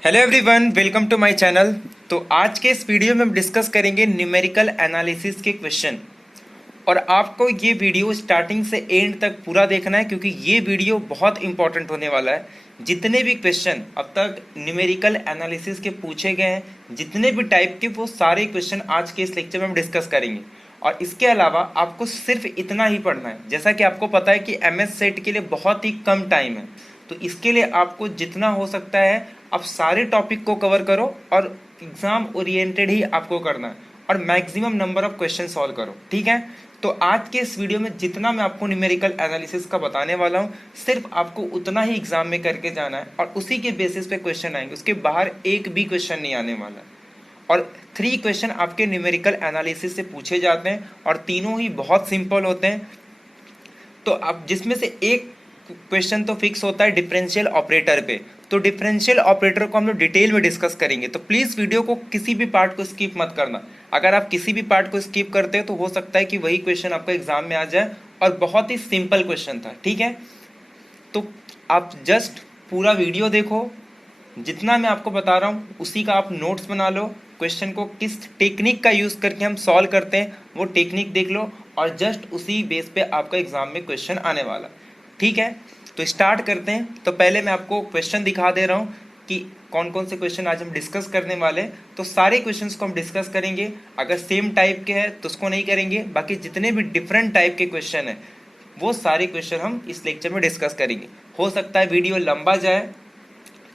Hello everyone, welcome to my channel. तो आज के इस वीडियो में हम डिस्कस करेंगे न्यूमेरिकल एनालिसिस के क्वेश्चन। और आपको ये वीडियो स्टार्टिंग से एंड तक पूरा देखना है, क्योंकि ये वीडियो बहुत इंपॉर्टेंट होने वाला है। जितने भी क्वेश्चन अब तक न्यूमेरिकल एनालिसिस के पूछे गए हैं, जितने भी टाइप के, वो सारे क्वेश्चन आज के इस लेक्चर में हम डिस्कस करेंगे। और इसके अलावा आपको सिर्फ इतना ही पढ़ना है। जैसा कि आपको पता है कि MS सेट के लिए बहुत ही कम टाइम है, तो इसके लिए आपको जितना हो सकता है आप सारे टॉपिक को कवर करो और एग्जाम ओरिएंटेड ही आपको करना है और maximum number of question solve करो। ठीक है, तो आज के इस वीडियो में जितना मैं आपको न्यूमेरिकल एनालिसिस का बताने वाला हूँ, सिर्फ आपको उतना ही एग्जाम में करके जाना है और उसी के बेसिस पे क्वेश्चन आएंगे। उसके बाहर एक भी क्वेश्चन नहीं आने वाला है। और 3 क्वेश्चन आपके न्यूमेरिकल एनालिसिस से पूछे जाते हैं और तीनों ही बहुत सिंपल होते हैं। तो अब जिसमें से एक क्वेश्चन तो फिक्स होता है डिफरेंशियल ऑपरेटर पे। तो डिफरेंशियल ऑपरेटर को हम लोग डिटेल में डिस्कस करेंगे, तो प्लीज़ वीडियो को किसी भी पार्ट को स्किप मत करना। अगर आप किसी भी पार्ट को स्किप करते हो तो हो सकता है कि वही क्वेश्चन आपका एग्जाम में आ जाए, और बहुत ही सिंपल क्वेश्चन था। ठीक है, तो आप जस्ट पूरा वीडियो देखो। जितना मैं आपको बता रहा हूँ उसी का आप नोट्स बना लो। क्वेश्चन को किस टेक्निक का यूज़ करके हम सॉल्व करते हैं वो टेक्निक देख लो, और जस्ट उसी बेस पे आपका एग्जाम में क्वेश्चन आने वाला। ठीक है, तो स्टार्ट करते हैं। तो पहले मैं आपको क्वेश्चन दिखा दे रहा हूँ कि कौन कौन से क्वेश्चन आज हम डिस्कस करने वाले हैं। तो सारे क्वेश्चंस को हम डिस्कस करेंगे। अगर सेम टाइप के हैं तो उसको नहीं करेंगे, बाकी जितने भी डिफरेंट टाइप के क्वेश्चन हैं वो सारे क्वेश्चन हम इस लेक्चर में डिस्कस करेंगे। हो सकता है वीडियो लंबा जाए,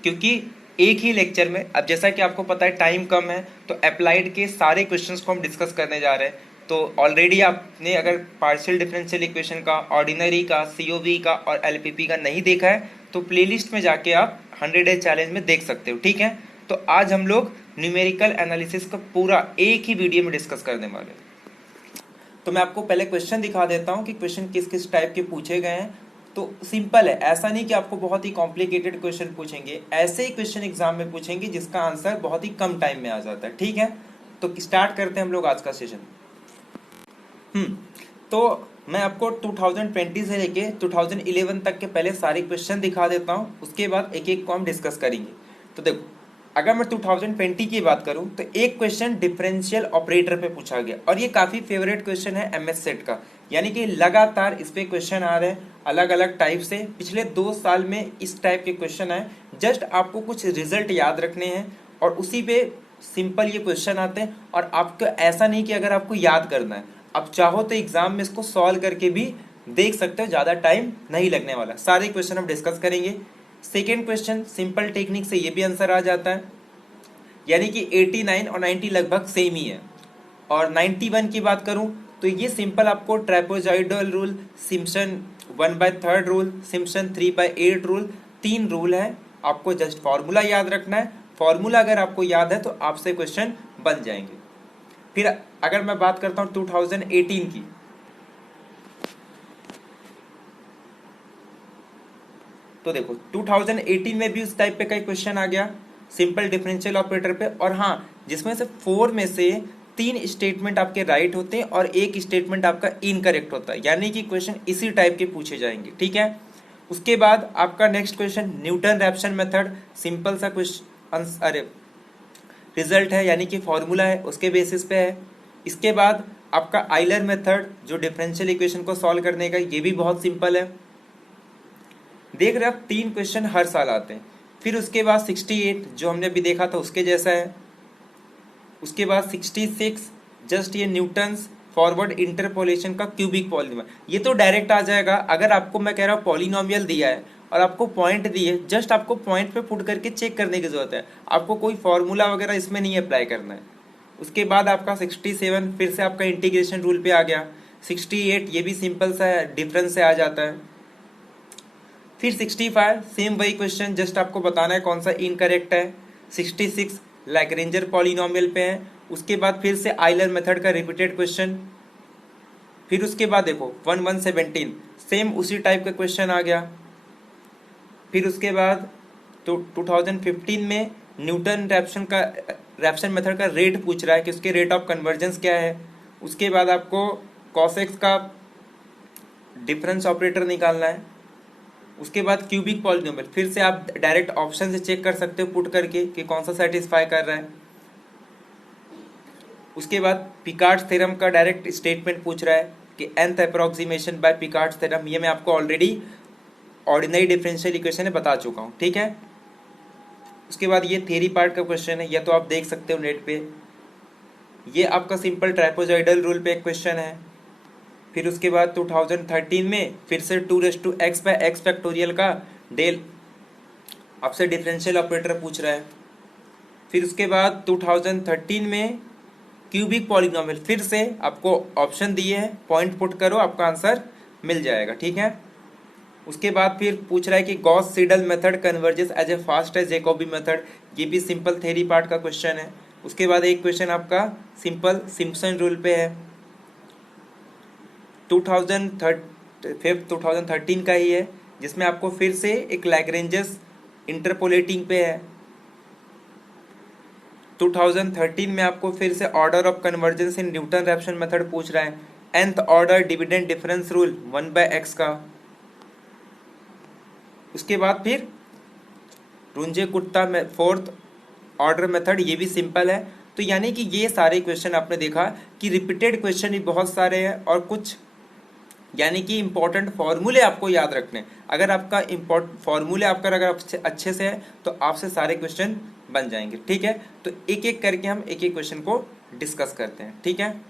क्योंकि एक ही लेक्चर में, अब जैसा कि आपको पता है टाइम कम है, तो अप्लाइड के सारे क्वेश्चंस को हम डिस्कस करने जा रहे हैं। तो ऑलरेडी आपने अगर पार्शियल डिफरेंशियल इक्वेशन का, ऑर्डिनरी का, COV का और LPP का नहीं देखा है तो प्लेलिस्ट में जाके आप 100 डे चैलेंज में देख सकते हो। ठीक है, तो आज हम लोग न्यूमेरिकल एनालिसिस का पूरा एक ही वीडियो में डिस्कस करने वाले हैं। तो मैं आपको पहले क्वेश्चन दिखा देता हूँ कि क्वेश्चन किस किस टाइप के पूछे गए हैं। तो सिंपल है, ऐसा नहीं कि आपको बहुत ही कॉम्प्लिकेटेड क्वेश्चन पूछेंगे, ऐसे ही क्वेश्चन एग्जाम में पूछेंगे जिसका आंसर बहुत ही कम टाइम में आ जाता है। ठीक है, तो स्टार्ट करते हैं हम लोग आज का सेशन। तो मैं आपको 2020 से लेके 2011 तक के पहले सारे क्वेश्चन दिखा देता हूँ, उसके बाद एक एक को हम डिस्कस करेंगे। तो देखो, अगर मैं 2020 की बात करूं तो एक क्वेश्चन डिफरेंशियल ऑपरेटर पे पूछा गया, और ये काफ़ी फेवरेट क्वेश्चन है MS सेट का। यानी कि लगातार इस पे क्वेश्चन आ रहे हैं अलग अलग टाइप से। पिछले 2 साल में इस टाइप के क्वेश्चन आए। जस्ट आपको कुछ रिजल्ट याद रखने हैं और उसी पे सिंपल ये क्वेश्चन आते हैं। और आपको ऐसा नहीं कि अगर आपको याद करना है, आप चाहो तो एग्जाम में इसको सॉल्व करके भी देख सकते हो, ज़्यादा टाइम नहीं लगने वाला। सारे क्वेश्चन हम डिस्कस करेंगे। सेकेंड क्वेश्चन सिंपल टेक्निक से ये भी आंसर आ जाता है, यानी कि 89 और 90 लगभग सेम ही है। और 91 की बात करूं तो ये सिंपल आपको trapezoidal rule, Simpson 1/3 rule, Simpson 3/8 rule, 3 rule है। आपको जस्ट फॉर्मूला याद रखना है। फॉर्मूला अगर आपको याद है तो आपसे क्वेश्चन बन जाएंगे। फिर अगर मैं बात करता हूं 2018 की, तो देखो 2018 में भी उस टाइप पे का क्वेश्चन आ गया सिंपल डिफरेंशियल ऑपरेटर पे। और हाँ, जिसमें से 4 में से 3 स्टेटमेंट आपके राइट होते हैं और एक स्टेटमेंट आपका इनकरेक्ट होता है, यानी कि क्वेश्चन इसी टाइप के पूछे जाएंगे। ठीक है, उसके बाद आपका next question Newton Raphson method, simple सा क्वेश्चन, अरे रिजल्ट है, यानी कि फॉर्मूला है, उसके बेसिस पे है। इसके बाद आपका आइलर मेथड जो डिफरेंशियल इक्वेशन को सॉल्व करने का, ये भी बहुत सिंपल है। देख रहे हैं आप, 3 क्वेश्चन हर साल आते हैं। फिर उसके बाद 68 जो हमने अभी देखा था उसके जैसा है। उसके बाद 66 जस्ट ये न्यूटन्स फॉरवर्ड इंटरपोलेशन का क्यूबिक पॉलीनॉमियल, ये तो डायरेक्ट आ जाएगा। अगर आपको मैं कह रहा हूँ पॉलीनॉमियल दिया है और आपको पॉइंट दिए, जस्ट आपको पॉइंट पे पुट करके चेक करने की जरूरत है, आपको कोई फॉर्मूला वगैरह इसमें नहीं अप्लाई करना है। उसके बाद आपका 67 फिर से आपका इंटीग्रेशन रूल पे आ गया। 68 ये भी सिंपल सा है, डिफरेंस से आ जाता है। फिर 65 सेम वही क्वेश्चन, जस्ट आपको बताना है कौन सा इनकरेक्ट है। 66 लैग्रेंजर पॉलिनोमियल पे है। उसके बाद फिर से आइलर मेथड का रिपीटेड क्वेश्चन। फिर उसके बाद देखो 1117 सेम उसी टाइप का क्वेश्चन आ गया। फिर उसके बाद तो 2015 में न्यूटन रैप्सन मेथड का रेट पूछ रहा है कि उसके रेट ऑफ कन्वर्जेंस क्या है। उसके बाद आपको कॉसेक्स का डिफरेंस ऑपरेटर निकालना है। उसके बाद क्यूबिक पॉलिनोमियल, फिर से आप डायरेक्ट ऑप्शन से चेक कर सकते हो पुट करके कि कौन सा सेटिस्फाई कर रहा है। उसके बाद पिकार्ड्स थ्योरम का डायरेक्ट स्टेटमेंट पूछ रहा है कि nth approximation by Picard's theorem, ये मैं आपको ऑलरेडी ऑर्डिनरी डिफरेंशियल इक्वेशन में बता चुका हूँ, ठीक है। उसके बाद ये थ्योरी पार्ट का क्वेश्चन है, या तो आप देख सकते हो नेट पे। ये आपका सिंपल ट्राइपोजॉइडल रूल पे एक क्वेश्चन है। फिर उसके बाद 2013 में फिर से 2x फैक्टोरियल का डेल आपसे डिफरेंशियल ऑपरेटर पूछ रहा है। फिर उसके बाद 2013 में क्यूबिक पॉलिनोमियल, फिर से आपको ऑप्शन दिए हैं, पॉइंट पुट करो आपका आंसर मिल जाएगा, ठीक है। उसके बाद फिर पूछ रहा है कि Gauss Seidel method converges as a fast as Jacobi method, ये भी सिंपल थ्योरी पार्ट का क्वेश्चन है। उसके बाद एक क्वेश्चन आपका सिंपल सिम्पसन रूल पे है, 2013 का ही है, जिसमें आपको फिर से एक लैग्रेंजस इंटरपोलेटिंग पे है। 2013 में आपको फिर से order of convergence in newton Raphson method पूछ रहा है, nth order dividend difference rule 1/x का। उसके बाद फिर रुंजे कुट्टा में फोर्थ ऑर्डर मेथड, ये भी सिंपल है। तो यानी कि ये सारे क्वेश्चन आपने देखा कि रिपीटेड क्वेश्चन भी बहुत सारे हैं और कुछ यानी कि इंपॉर्टेंट फॉर्मूले आपको याद रखने। अगर आपका फॉर्मूले आपका अगर अच्छे से है तो आपसे सारे क्वेश्चन बन जाएंगे, ठीक है। तो एक एक करके हम एक एक क्वेश्चन को डिस्कस करते हैं, ठीक है।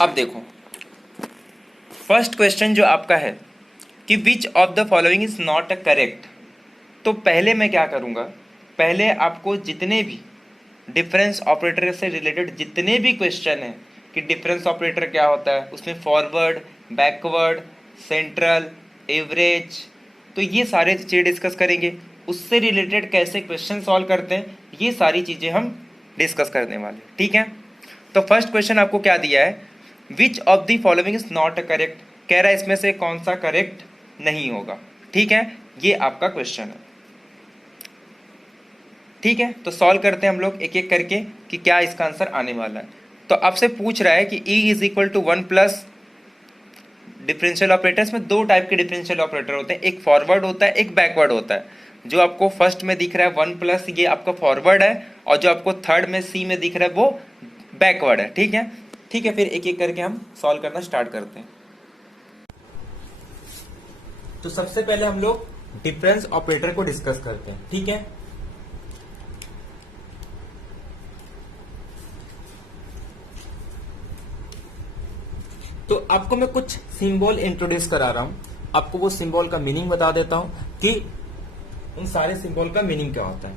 अब देखो फर्स्ट क्वेश्चन जो आपका है कि which of the following is not correct. तो पहले मैं क्या करूंगा, पहले आपको जितने भी डिफरेंस ऑपरेटर से रिलेटेड जितने भी क्वेश्चन हैं कि डिफरेंस ऑपरेटर क्या होता है, उसमें फॉरवर्ड, बैकवर्ड, सेंट्रल, एवरेज, तो ये सारे चीज़ें डिस्कस करेंगे। उससे रिलेटेड कैसे क्वेश्चन सॉल्व करते हैं, ये सारी चीज़ें हम डिस्कस करने वाले, ठीक है। तो फर्स्ट क्वेश्चन आपको क्या दिया है, which of the following is not correct, कह रहा है इसमें से कौन सा करेक्ट नहीं होगा, ठीक है। ये आपका क्वेश्चन है, ठीक है। तो सॉल्व करते हैं हम लोग एक एक करके कि क्या इसका आंसर आने वाला है। तो आपसे पूछ रहा है कि E = 1 प्लस डिफरेंशियल ऑपरेटर। इसमें दो टाइप के डिफरेंशियल ऑपरेटर होते हैं, एक फॉरवर्ड होता है, एक बैकवर्ड होता है। जो आपको फर्स्ट में दिख रहा है 1 प्लस, ये आपका फॉरवर्ड है, और जो आपको थर्ड में C में दिख रहा है वो बैकवर्ड है, ठीक है। ठीक है, फिर एक एक करके हम सॉल्व करना स्टार्ट करते हैं। तो सबसे पहले हम लोग डिफरेंस ऑपरेटर को डिस्कस करते हैं, ठीक है। तो आपको मैं कुछ सिंबल इंट्रोड्यूस करा रहा हूं, आपको वो सिंबल का मीनिंग बता देता हूं कि उन सारे सिंबल का मीनिंग क्या होता है।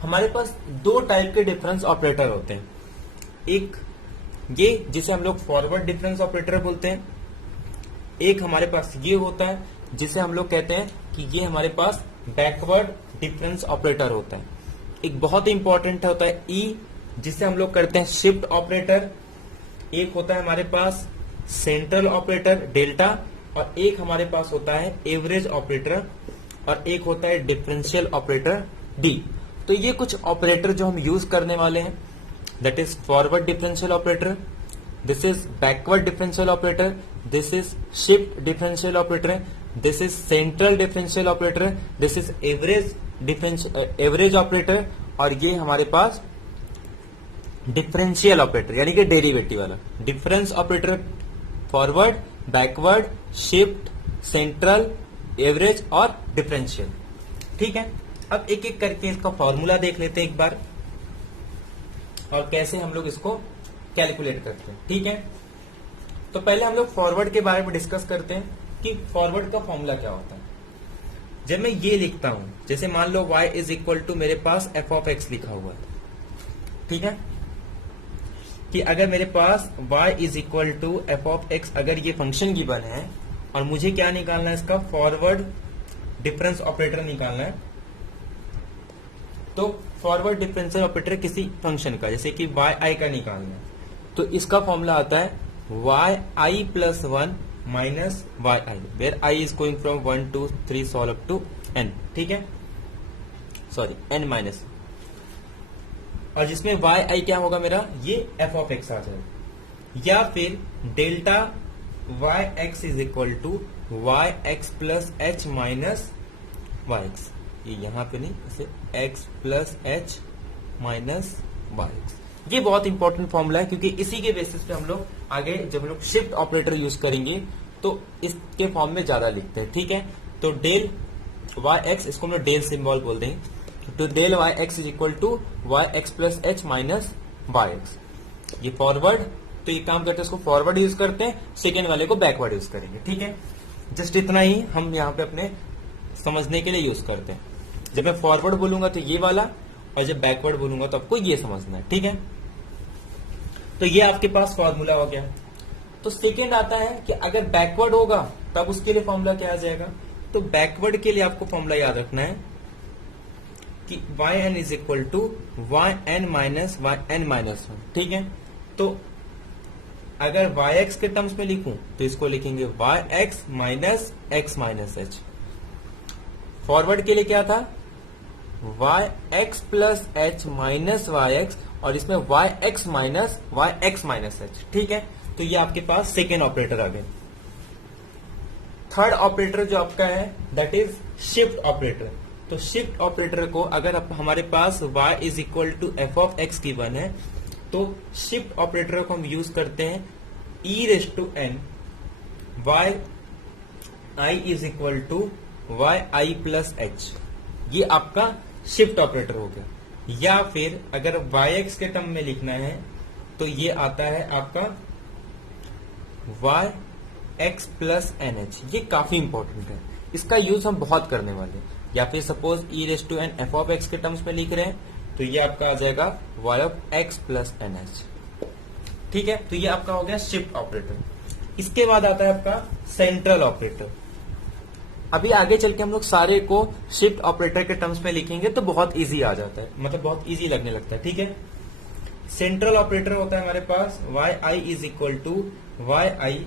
हमारे पास दो टाइप के डिफरेंस ऑपरेटर होते हैं, एक ये जिसे हम लोग फॉरवर्ड डिफरेंस ऑपरेटर बोलते हैं, एक हमारे पास ये होता है जिसे हम लोग कहते हैं कि ये हमारे पास बैकवर्ड डिफरेंस ऑपरेटर होता है। एक बहुत ही इंपॉर्टेंट होता है ई, जिसे हम लोग करते हैं शिफ्ट ऑपरेटर। एक होता है हमारे पास सेंट्रल ऑपरेटर डेल्टा, और एक हमारे पास होता है एवरेज ऑपरेटर, और एक होता है डिफरेंशियल ऑपरेटर डी। तो ये कुछ ऑपरेटर जो हम यूज करने वाले हैं, that is forward differential operator, this is backward differential operator, this is shift differential operator, this is central differential operator, this is average operator, और ये हमारे पास डिफरेंशियल ऑपरेटर यानी कि डेरिवेटिव वाला। Difference operator forward, backward, shift, central, average और differential, ठीक है। अब एक एक करके इसका फॉर्मूला देख लेते हैं एक बार, और कैसे हम लोग इसको कैलकुलेट करते हैं, ठीक है। तो पहले हम लोग फॉरवर्ड के बारे में डिस्कस करते हैं कि फॉरवर्ड का फॉर्मूला क्या होता है। जब मैं ये लिखता हूं, जैसे मान लो y = मेरे पास f(x) लिखा हुआ है, ठीक है, कि अगर मेरे पास y = f(x) अगर ये फंक्शन गिवन है और मुझे क्या निकालना है, इसका फॉरवर्ड डिफरेंस ऑपरेटर निकालना है। तो फॉरवर्ड डिफरेंशियल ऑपरेटर किसी फंक्शन का, जैसे कि yi का निकालना है, तो इसका फॉर्मूला आता है yi + 1 - yi, where i is going from 1 to 3 solve up to n, ठीक है, सॉरी n माइनस, और जिसमें yi क्या होगा मेरा, ये f(x) आ जाएगा। या फिर delta Y x is equal to y x plus H minus y x, ये यहां पे नहीं, इसे x plus H minus y x. ये बहुत इंपॉर्टेंट फॉर्मूला है क्योंकि इसी के बेसिस पे हम लोग आगे जब हम लोग शिफ्ट ऑपरेटर यूज करेंगे तो इसके फॉर्म में ज्यादा लिखते हैं। ठीक है, तो डेल वाई एक्स, इसको हम लोग डेल सिंबल बोल देंगे, तो del y x is equal to y x plus H minus y x. ये फॉरवर्ड, तो ये काम करते हैं, इसको फॉरवर्ड यूज करते हैं, सेकेंड वाले को बैकवर्ड यूज करेंगे। ठीक है, जस्ट इतना ही हम यहाँ पे अपने समझने के लिए यूज करते हैं। जब मैं फॉरवर्ड बोलूंगा तो ये वाला, और जब बैकवर्ड बोलूंगा तो आपको ये समझना है। ठीक है, तो ये आपके पास फॉर्मूला हो गया। तो सेकेंड आता है कि अगर बैकवर्ड होगा तब उसके लिए फॉर्मूला क्या आ जाएगा। तो बैकवर्ड के लिए आपको फॉर्मूला याद रखना है कि y n is equal to y n minus one. ठीक है, तो अगर वाई एक्स के टर्म्स में लिखूं तो इसको लिखेंगे y x minus h. Forward के लिए क्या था, y x plus H minus y x, और इसमें वाई एक्स माइनस एच। ठीक है, तो ये आपके पास सेकेंड ऑपरेटर आ गए। थर्ड ऑपरेटर जो आपका है दैट इज शिफ्ट ऑपरेटर। तो शिफ्ट ऑपरेटर को अगर हमारे पास y is equal to F of x given है, तो शिफ्ट ऑपरेटर को हम यूज करते हैं E raise to N Y I is equal to Y I plus H. ये आपका शिफ्ट ऑपरेटर हो गया। या फिर अगर वाई एक्स के टर्म में लिखना है तो ये आता है आपका y x plus n h. ये काफी इंपॉर्टेंट है, इसका यूज हम बहुत करने वाले हैं। या फिर suppose E raise to n f of x के टर्म्स में लिख रहे हैं तो ये आपका आ जाएगा y of x plus n h. ठीक है, तो ये आपका हो गया शिफ्ट ऑपरेटर। इसके बाद आता है आपका सेंट्रल ऑपरेटर। अभी आगे चल के हम लोग सारे को शिफ्ट ऑपरेटर के टर्म्स में लिखेंगे तो बहुत इजी आ जाता है, मतलब बहुत इजी लगने लगता है। ठीक है, सेंट्रल ऑपरेटर होता है हमारे पास Y I is equal to Y I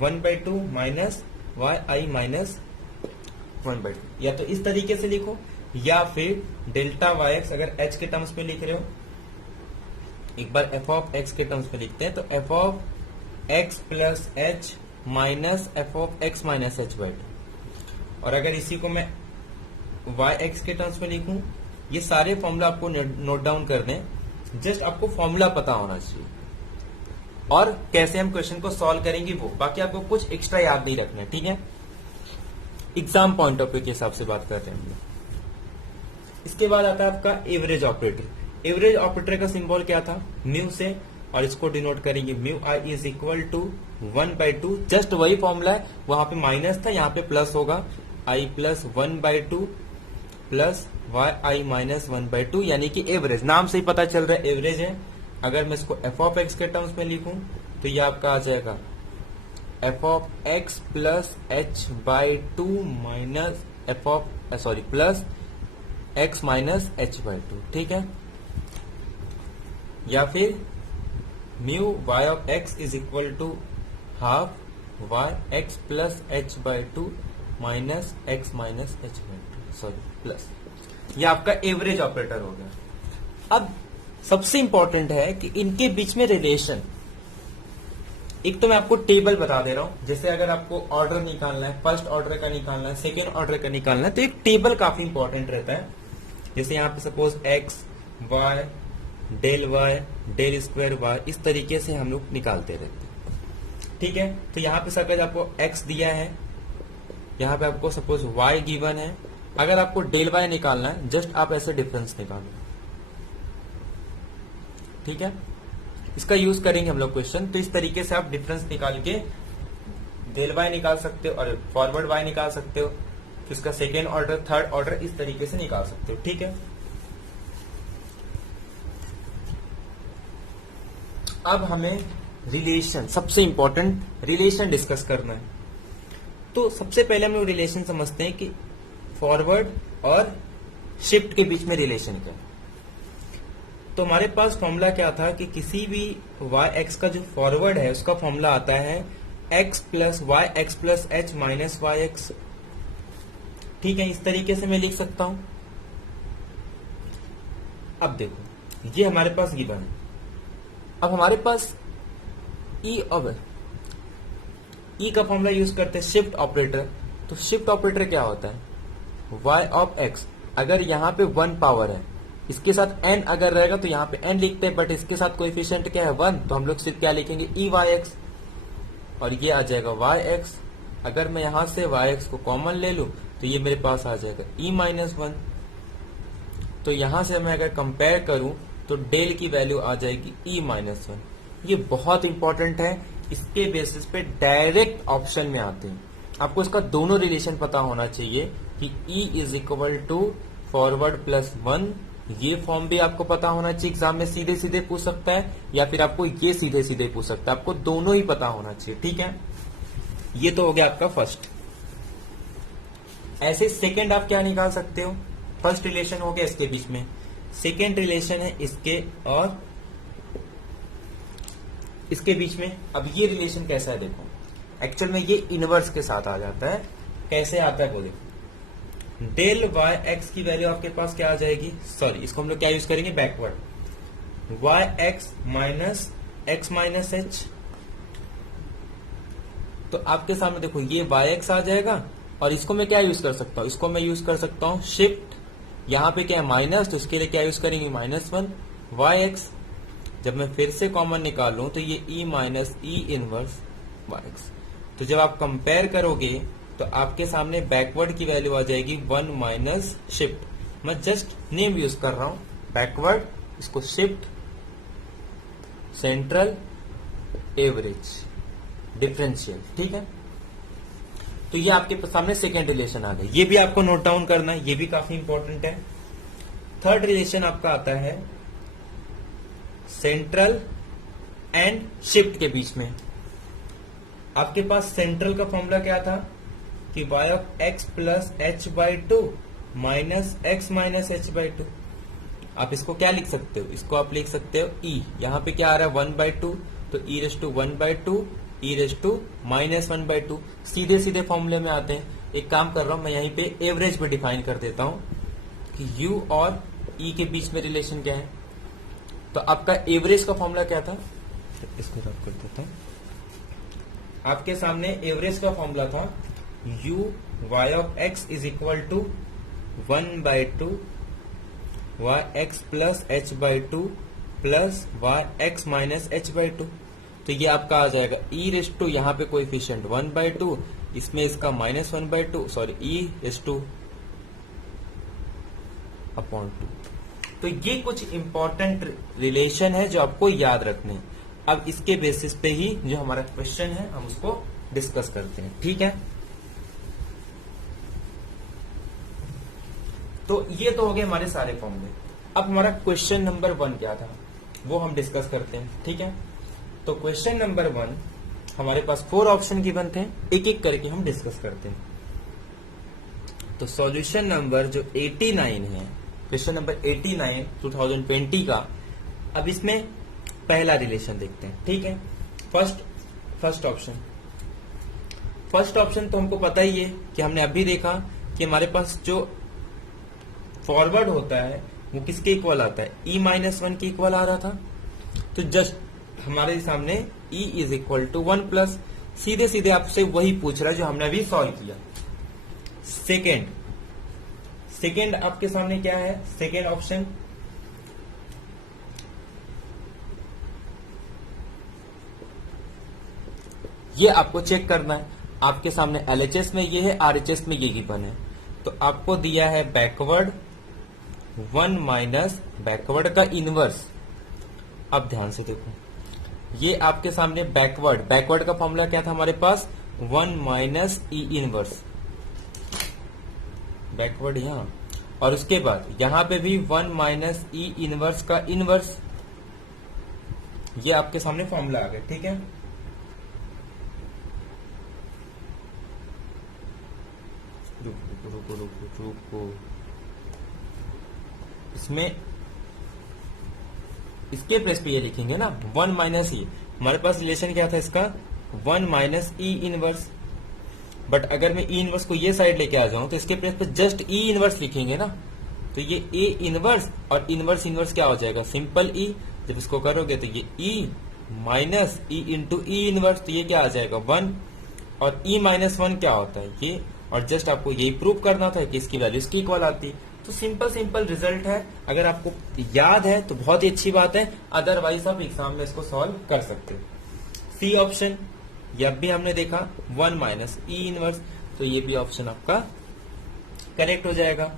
1/2 minus Y I minus 1/2। या तो इस तरीके से लिखो, या फिर डेल्टा वाई एक्स, अगर एच के टर्म्स में लिख रहे हो, एक बार एफ ऑफ एक्स के टर्म्स में लिखते हैं, तो F of x plus H minus F of X minus एच/2। और अगर इसी को मैं वाई एक्स के टर्म्स में लिखूं, ये सारे फॉर्मूला आपको नोट डाउन कर दें, जस्ट आपको फॉर्मूला पता होना चाहिए और कैसे हम क्वेश्चन को सॉल्व करेंगे वो, बाकी आपको कुछ एक्स्ट्रा याद नहीं रखना है। ठीक है, एग्जाम पॉइंट ऑफ व्यू के हिसाब से बात करते हैं हम लोग। इसके बाद आता है आपका एवरेज ऑपरेटर। एवरेज ऑपरेटर का सिंबल क्या था, म्यू से, और इसको डिनोट करेंगे mu i is equal to 1/2। Just वही फॉर्मूला है, वहां पे माइनस था, यहाँ पे प्लस होगा, i plus 1/2 plus y I minus 1/2, यानी कि एवरेज। नाम से ही पता चल रहा है एवरेज है। अगर मैं इसको एफ ऑफ एक्स के टर्म्स में लिखूं तो ये आपका आ जाएगा f of x plus h/2 minus F of plus x minus h/2। ठीक है, या फिर mu y of x is equal to half y x plus h/2 minus x minus h/2 plus. ये आपका एवरेज ऑपरेटर हो गया। अब सबसे इंपॉर्टेंट है कि इनके बीच में रिलेशन। एक तो मैं आपको टेबल बता दे रहा हूं, जैसे अगर आपको ऑर्डर निकालना है, फर्स्ट ऑर्डर का निकालना है, सेकेंड ऑर्डर का निकालना है, तो एक टेबल काफी इंपॉर्टेंट रहता है। जैसे यहाँ पे suppose x y del square y, इस तरीके से हम लोग निकालते रहते हैं। ठीक है, तो यहाँ पे सपोज आपको एक्स दिया है, यहाँ पे आपको सपोज वाई गिवन है। अगर आपको डेल वाई निकालना है, जस्ट आप ऐसे डिफरेंस निकालो। ठीक है, इसका यूज करेंगे हम लोग क्वेश्चन। तो इस तरीके से आप डिफरेंस निकाल के डेल वाई निकाल सकते हो और फॉरवर्ड वाई निकाल सकते हो, तो इसका सेकेंड ऑर्डर थर्ड ऑर्डर इस तरीके से निकाल सकते हो। ठीक है, अब हमें रिलेशन, सबसे इंपॉर्टेंट रिलेशन डिस्कस करना है। तो सबसे पहले हम लोग रिलेशन समझते हैं कि फॉरवर्ड और शिफ्ट के बीच में रिलेशन क्या है। तो हमारे पास फॉर्मूला क्या था कि किसी भी वाई एक्स का जो फॉरवर्ड है उसका फॉर्मूला आता है x plus y x plus H minus y x. ठीक है, इस तरीके से मैं लिख सकता हूं। अब देखो, ये हमारे पास गिवन है, अब हमारे पास ई का फॉर्मूला यूज करते हैं शिफ्ट ऑपरेटर। तो शिफ्ट ऑपरेटर क्या होता है, y ऑफ x, अगर यहाँ पे 1 पावर है, इसके साथ n अगर रहेगा तो यहाँ पे n लिखते हैं, बट इसके साथ कोएफिशिएंट क्या है 1, तो हम लोग सिर्फ क्या लिखेंगे EYX, और ये आ जाएगा YX। अगर मैं यहाँ से YX को कॉमन ले लूं तो ये मेरे पास आ जाएगा E-1। तो यहाँ से मैं अगर कंपेयर करूं तो डेल की वैल्यू आ जाएगी E-1। ये बहुत इंपॉर्टेंट है, इसके बेसिस पे डायरेक्ट ऑप्शन में आते हैं। आपको इसका दोनों रिलेशन पता होना चाहिए कि E is equal to forward plus 1, ये फॉर्म भी आपको पता होना चाहिए, एग्जाम में सीधे सीधे पूछ सकता है या फिर आपको ये सीधे सीधे पूछ सकता है, आपको दोनों ही पता होना चाहिए, ठीक है। ये तो हो गया आपका फर्स्ट। ऐसे सेकंड आप क्या निकाल सकते हो, फर्स्ट रिलेशन हो गया इसके बीच में, सेकंड रिलेशन है इसके और इसके बीच में। अब ये रिलेशन कैसा है देखो, एक्चुअल में ये इनवर्स के साथ आ जाता है। कैसे आता है वो देखो, डेल वाई एक्स की वैल्यू आपके पास क्या आ जाएगी, सॉरी इसको हम लोग क्या यूज करेंगे backward, y x minus h. तो आपके सामने देखो ये वाई एक्स आ जाएगा, और इसको मैं क्या यूज कर सकता हूं, इसको मैं यूज कर सकता हूं शिफ्ट, यहां पे क्या है माइनस, तो इसके लिए क्या यूज करेंगे -1 वाई एक्स। जब मैं फिर से कॉमन निकालूं तो ये E minus E inverse y x. तो जब आप कंपेयर करोगे तो आपके सामने बैकवर्ड की वैल्यू आ जाएगी 1 माइनस शिफ्ट। मैं जस्ट नेम यूज कर रहा हूं बैकवर्ड, इसको शिफ्ट, सेंट्रल, एवरेज, डिफरेंशियल, ठीक है। तो ये आपके सामने सेकेंड रिलेशन आ गया, ये भी आपको नोट डाउन करना है, ये भी काफी इंपॉर्टेंट है। थर्ड रिलेशन आपका आता है सेंट्रल एंड शिफ्ट के बीच में। आपके पास सेंट्रल का फॉर्मूला क्या था कि y of x plus H by two minus x minus H by two. आप इसको क्या लिख सकते हो, इसको आप लिख सकते हो e, यहां पे क्या आ रहा है 1/2, तो e raise to 1/2 e raise to -1/2। सीधे सीधे फॉर्मूले में आते हैं। एक काम कर रहा हूं मैं यहीं पे एवरेज पे डिफाइन कर देता हूं कि u और e के बीच में रिलेशन क्या है। तो आपका एवरेज का फॉर्मूला क्या था, इसको रब कर देता हूं। आपके सामने एवरेज का फॉर्मूला था u y of x is equal to 1/2 y x plus h by two plus y x minus h by two. तो ये आपका आ जाएगा e रेस टू, यहाँ पे कोएफिशिएंट 1/2, इसमें इसका -1/2, sorry e raise two upon 2। तो ये कुछ इंपॉर्टेंट रिलेशन है जो आपको याद रखने हैं। अब इसके बेसिस पे ही जो हमारा क्वेश्चन है हम उसको डिस्कस करते हैं, ठीक है। तो ये तो हो गए हमारे सारे फॉर्मूले। अब हमारा क्वेश्चन नंबर 1 क्या था वो हम डिस्कस करते हैं, ठीक है। तो क्वेश्चन नंबर 1 हमारे पास 4 ऑप्शन गिवन थे, एक एक करके हम डिस्कस करते हैं। तो सॉल्यूशन नंबर जो 89 है, क्वेश्चन नंबर 89 2020 का, अब इसमें पहला रिलेशन देखते हैं, ठीक है। फर्स्ट ऑप्शन तो हमको पता ही है कि हमने अभी देखा कि हमारे पास जो फॉरवर्ड होता है वो किसके इक्वल आता है, E-1 के इक्वल आ रहा था। तो जस्ट हमारे सामने E is equal to 1 plus, सीधे सीधे आपसे वही पूछ रहा है जो हमने अभी सॉल्व किया। सेकेंड आपके सामने क्या है, सेकेंड ऑप्शन ये आपको चेक करना है। आपके सामने LHS में ये है, RHS में ये गिवन है। तो आपको दिया है बैकवर्ड 1 माइनस बैकवर्ड का इनवर्स। अब ध्यान से देखो, ये आपके सामने बैकवर्ड का फॉर्मूला क्या था हमारे पास, 1 माइनस ई इनवर्स, बैकवर्ड यहां, और उसके बाद यहां पे भी 1 माइनस ई इनवर्स का इनवर्स। ये आपके सामने फॉर्मूला आ गया, ठीक है। रुको, इसमें इसके प्लेस पे ये लिखेंगे ना 1 माइनस ई। हमारे पास रिलेशन क्या था इसका, 1 माइनस ई इनवर्स। बट अगर मैं ई इनवर्स को ये साइड लेके आ जाऊं तो इसके प्लेस पे जस्ट ई इनवर्स लिखेंगे ना। तो ये ए इनवर्स और इनवर्स क्या हो जाएगा, सिंपल ई। जब इसको करोगे तो ये E minus E into E inverse, तो ये क्या आ जाएगा 1, और ई माइनस 1 क्या होता है ये, और जस्ट आपको यही प्रूव करना था कि इसकी वैल्यू इसकी इक्वल आती है। तो सिंपल रिजल्ट है। अगर आपको याद है तो बहुत ही अच्छी बात है, अदरवाइज आप एग्जाम में इसको सॉल्व कर सकते हो। सी ऑप्शन, यह भी हमने देखा 1 माइनस ई इनवर्स, तो ये भी ऑप्शन आपका करेक्ट हो जाएगा।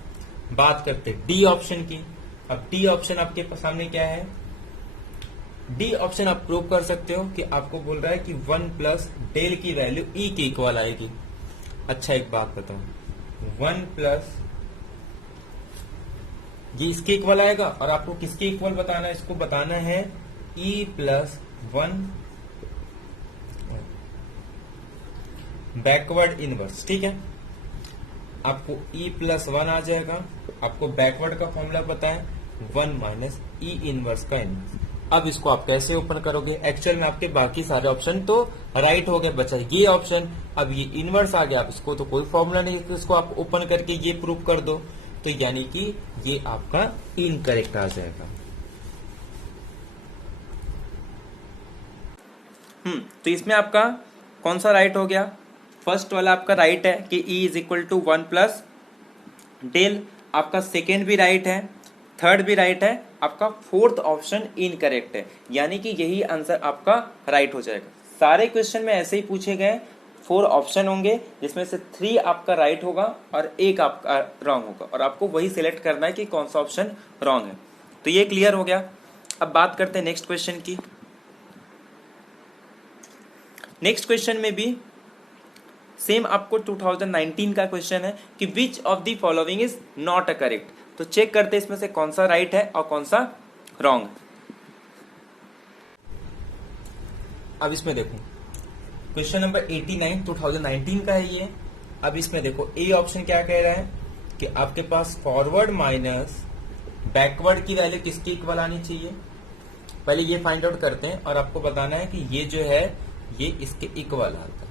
बात करते डी ऑप्शन की। अब डी ऑप्शन आपके सामने क्या है, डी ऑप्शन आप प्रूव कर सकते हो कि आपको बोल रहा है कि 1 प्लस डेल की वैल्यू ई के इक्वल आएगी। अच्छा एक बात बताओ, 1 प्लस ये इसके इक्वल आएगा, और आपको किसके इक्वल बताना है, इसको बताना है ई प्लस 1 बैकवर्ड इनवर्स। ठीक है, आपको ई प्लस 1 आ जाएगा। आपको बैकवर्ड का फॉर्मूला पता है 1 माइनस ई इनवर्स का इनवर्स। अब इसको आप कैसे ओपन करोगे, एक्चुअल में आपके बाकी सारे ऑप्शन तो राइट हो गए, बचा ये ऑप्शन। अब ये इनवर्स आ गया, आप इसको तो कोई फॉर्मूला नहीं, तो इसको आप ओपन करके ये प्रूव कर दो, तो यानी कि ये आपका इनकरेक्ट आ जाएगा। तो इसमें आपका कौन सा राइट हो गया, फर्स्ट वाला आपका राइट है कि E is equal to 1 plus del, आपका सेकेंड भी राइट है, थर्ड भी राइट है, आपका फोर्थ ऑप्शन इनकरेक्ट है, यानी कि यही आंसर आपका राइट हो जाएगा। सारे क्वेश्चन में ऐसे ही पूछे गए, 4 ऑप्शन होंगे जिसमें से 3 आपका राइट होगा और 1 आपका रॉन्ग होगा, और आपको वही सिलेक्ट करना है कि कौन सा ऑप्शन रॉन्ग है। तो ये क्लियर हो गया। अब बात करते हैं नेक्स्ट क्वेश्चन की। नेक्स्ट क्वेश्चन में भी सेम आपको 2019 का क्वेश्चन है कि which of the following is not a correct. तो चेक करते हैं इसमें से कौन सा राइट है और कौन सा रॉन्ग है। अब इसमें देखो क्वेश्चन नंबर 89 2019 का है ये। अब इसमें देखो ए ऑप्शन क्या कह रहा है कि आपके पास फॉरवर्ड माइनस बैकवर्ड की वैल्यू किसकी इक्वल आनी चाहिए। पहले ये फाइंड आउट करते हैं, और आपको बताना है कि ये जो है ये इसके इक्वल आता है,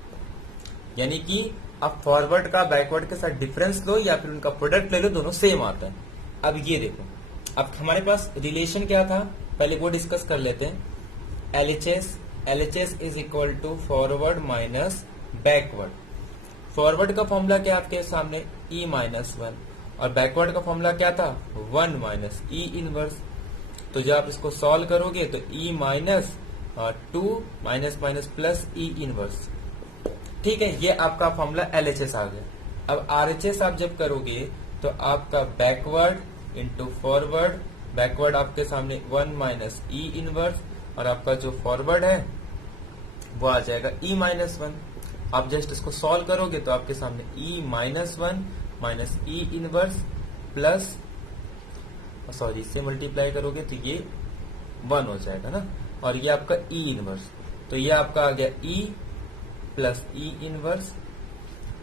यानी कि आप फॉरवर्ड का बैकवर्ड के साथ डिफरेंस लो या फिर उनका प्रोडक्ट ले लो, दोनों सेम आता है। अब ये देखो, अब हमारे पास रिलेशन क्या था, पहले वो डिस्कस कर लेते हैं। LHS is equal to forward minus backward. Forward का फॉर्मूला क्या आपके सामने E माइनस 1, और बैकवर्ड का फॉर्मूला क्या था 1 माइनस ई इनवर्स। तो जब आप इसको सॉल्व करोगे तो E minus 2 minus minus plus E inverse. ठीक है, ये आपका फॉर्मूला LHS आ गया। अब RHS आप जब करोगे तो आपका बैकवर्ड इंटू फॉरवर्ड, बैकवर्ड आपके सामने 1 माइनस ई इनवर्स, और आपका जो फॉरवर्ड है वो आ जाएगा E माइनस 1। आप जस्ट इसको सॉल्व करोगे तो आपके सामने E minus 1 minus E inverse plus, sorry इससे मल्टीप्लाई करोगे तो ये 1 हो जाएगा ना, और ये आपका E इनवर्स। तो ये आपका आ गया E plus E inverse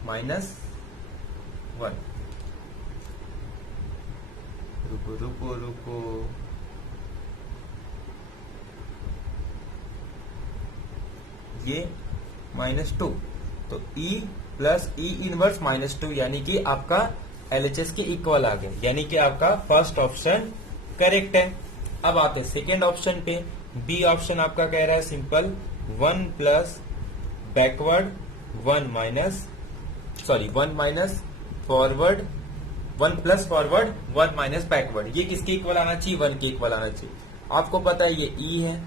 minus 1। रुको रुको रुको, ये -2, तो E प्लस ई इनवर्स -2, यानी कि आपका LHS के इक्वल आ गया, यानी कि आपका फर्स्ट ऑप्शन करेक्ट है। अब आते हैं सेकेंड ऑप्शन पे। बी ऑप्शन आपका कह रहा है simple 1 plus backward 1 minus forward 1 plus forward 1 minus backward. ये किसके इक्वल आना चाहिए, 1 के इक्वल आना चाहिए। आपको पता है ये E है,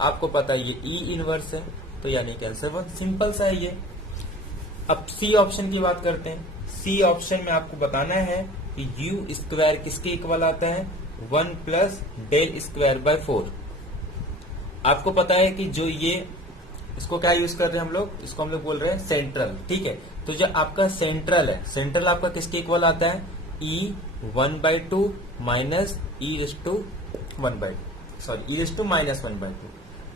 आपको पता है ये E इनवर्स है, तो यानी कि आंसर 1, सिंपल सा है ये। अब सी ऑप्शन की बात करते हैं। सी ऑप्शन में आपको बताना है कि U स्क्वायर किसके इक्वल आता है 1 प्लस डेल स्क्वायर बाय 4। आपको पता है कि जो ये इसको क्या यूज कर रहे हैं हम लोग, इसको हम लोग बोल रहे हैं सेंट्रल। ठीक है, तो जो आपका सेंट्रल है, सेंट्रल आपका किसके इक्वल आता है E 1/2 minus E to minus 1/2।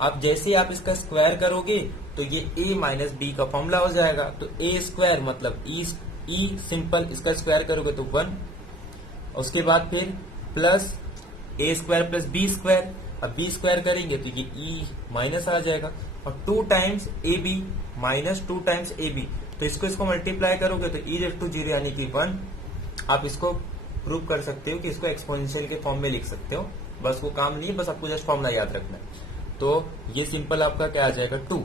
अब जैसे ही आप इसका स्क्वायर करोगे तो ये A माइनस B का फॉर्मूला हो जाएगा। तो A स्क्वायर मतलब E सिंपल, इसका स्क्वायर करोगे तो 1, उसके बाद फिर plus A square plus B square. अब B स्क्वायर करेंगे तो ये E माइनस आ जाएगा, और 2 times AB minus 2 times AB, तो इसको मल्टीप्लाई करोगे तो E/0 यानी कि 1। आप इसको प्रूव कर सकते हो कि इसको एक्सपोनेंशियल के फॉर्म में लिख सकते हो, बस वो काम नहीं है, बस आपको जस्ट फॉर्मूला याद रखना है। तो ये सिंपल आपका क्या आ जाएगा 2।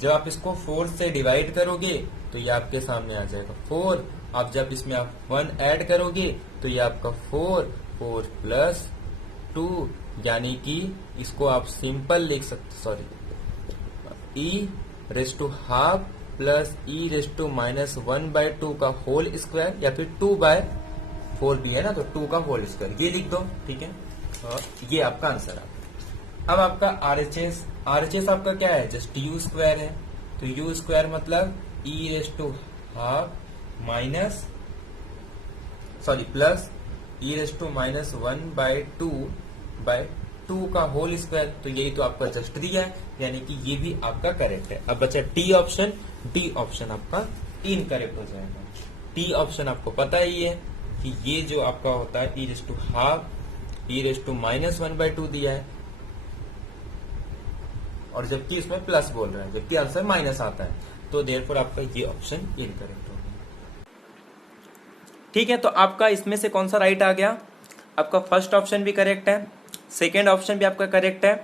जब आप इसको 4 से डिवाइड करोगे तो ये आपके सामने आ जाएगा 4। अब जब इसमें आप 1 ऐड करोगे तो ये आपका 4 प्लस 2, यानी कि इसको आप सिंपल लिख सकते, sorry, e raise to half plus e raise to minus 1/2 का होल स्क्वायर, या फिर 2/4 भी है ना, तो 2 का होल स्क्वायर ये लिख दो, ठीक है। और ये आपका आंसर है। अब आपका आरएचएस आपका क्या है, जस्ट यू स्क्वायर है। तो यू स्क्वायर मतलब e raise to half minus, sorry, plus e raise to minus 1/2 का होल स्क्वायर। तो यही तो आपका जस्ट दिया है, यानी कि ये भी आपका करेक्ट है। अब बचा डी ऑप्शन। डी ऑप्शन आपका इनकरेक्ट हो जाएगा। डी ऑप्शन आपको पता ही है कि ये जो आपका होता है e raise to half, e raise to minus 1/2 दिया है, और जबकि इसमें प्लस बोल रहा है, जबकि आंसर माइनस आता है, तो देयरफॉर आपका ये ऑप्शन इनकरेक्ट हो गया। ठीक है, तो आपका इसमें से कौन सा राइट आ गया? आपका फर्स्ट ऑप्शन भी करेक्ट है, सेकेंड ऑप्शन भी आपका करेक्ट है,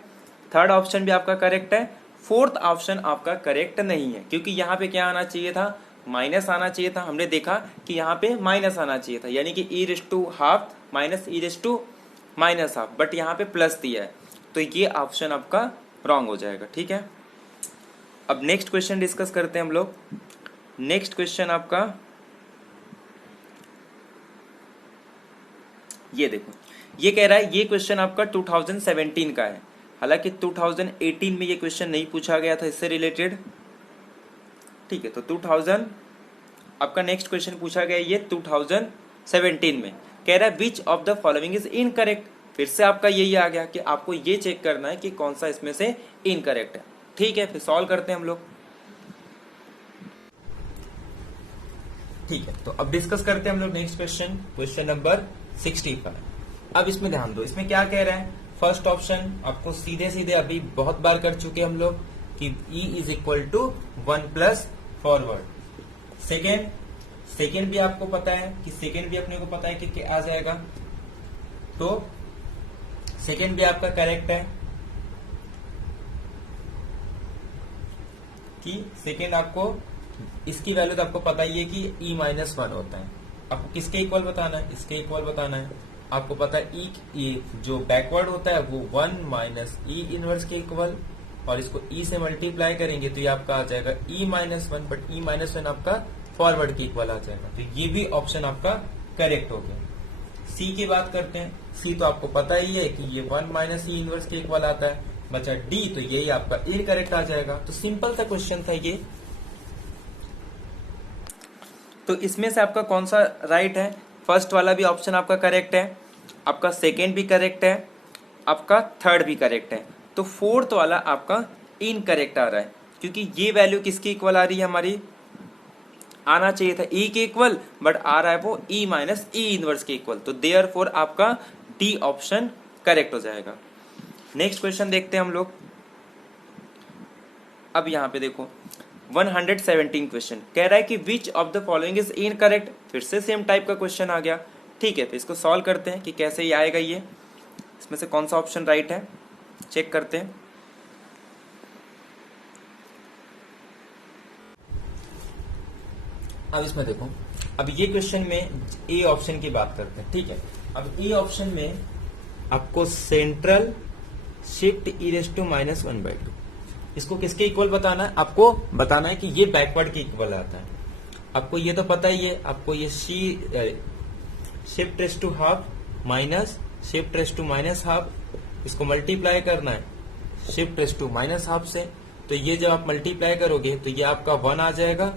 थर्ड ऑप्शन भी आपका करेक्ट है, फोर्थ ऑप्शन आपका करेक्ट नहीं है, क्योंकि यहाँ पे क्या आना चाहिए था, माइनस आना चाहिए था। हमने देखा कि यहाँ पे माइनस आना चाहिए था, यानी कि e raise to half minus e raise to minus half, but यहाँ पे प्लस दिया है, तो ये ऑप्शन आपका रॉन्ग हो जाएगा। ठीक है, अब नेक्स्ट क्वेश्चन डिस्कस करते हैं हम लोग। नेक्स्ट क्वेश्चन आपका ये देखो, ये कह रहा है, ये क्वेश्चन आपका 2017 का है, हालांकि 2018 में ये क्वेश्चन नहीं पूछा गया था इससे रिलेटेड। ठीक है, तो 2000 आपका नेक्स्ट क्वेश्चन पूछा गया ये 2017 में, कह रहा है which of the following is incorrect. फिर से आपका यही आ गया कि आपको ये चेक करना है कि कौन सा इसमें से इनकरेक्ट है। ठीक है, फिर सॉल्व करते हैं हम लोग। ठीक है, तो अब डिस्कस करते हैं हम लोग नेक्स्ट क्वेश्चन, क्वेश्चन नंबर 65। अब इसमें ध्यान दो, इसमें क्या कह रहा है। फर्स्ट ऑप्शन आपको सीधे सीधे अभी बहुत बार कर चुके हम लोग कि e is equal to 1 plus forward. Second भी आपको पता है कि सेकेंड भी अपने को पता है कि क्या आ जाएगा, तो सेकेंड भी आपका करेक्ट है कि सेकेंड आपको इसकी वैल्यू तो आपको पता ही है कि e माइनस 1 होता है। आपको किसके इक्वल बताना है, इसके इक्वल बताना है। आपको पता है e जो बैकवर्ड होता है वो 1 माइनस e इनवर्स के इक्वल, और इसको e से मल्टीप्लाई करेंगे तो ये आपका आ जाएगा e minus 1, but e minus 1 आपका फॉरवर्ड के इक्वल आ जाएगा, तो ये भी ऑप्शन आपका करेक्ट हो गया। सी की बात करते हैं। सी तो आपको पता ही है कि ये 1 माइनस ई इनवर्स के इक्वल आता है। बचा डी, तो यही आपका इनकरेक्ट आ जाएगा। तो सिंपल सा क्वेश्चन था ये। तो इसमें से आपका कौन सा राइट है? फर्स्ट वाला भी ऑप्शन आपका करेक्ट है, आपका सेकेंड भी करेक्ट है, आपका थर्ड भी करेक्ट है। तो फोर्थ वाला आपका इनकरेक्ट आ रहा है, क्योंकि ये वैल्यू किसकी इक्वल आ रही है हमारी, आना चाहिए था e के इक्वल, बट आ रहा है वो e माइनस ई इनवर्स के इक्वल। तो देयरफॉर आपका डी ऑप्शन करेक्ट हो जाएगा। नेक्स्ट क्वेश्चन देखते हैं हम लोग। अब यहाँ पे देखो 117 क्वेश्चन कह रहा है कि which of the following is incorrect. फिर से सेम टाइप का क्वेश्चन आ गया। ठीक है, फिर इसको सॉल्व करते हैं कि कैसे ये आएगा। ये इसमें से कौन सा ऑप्शन राइट है चेक करते हैं। अब इसमें देखो, अब ये क्वेश्चन में ए ऑप्शन की बात करते हैं। ठीक है, अब ए ऑप्शन में आपको central shift E raise to minus 1/2, इसको किसके इक्वल बताना है, आपको बताना है कि ये बैकवर्ड के इक्वल आता है। आपको ये तो पता ही है, आपको ये shift raise to half minus shift raise to minus half, इसको मल्टीप्लाई करना है shift raise to minus half से। तो ये जब आप मल्टीप्लाई करोगे तो ये आपका 1 आ जाएगा,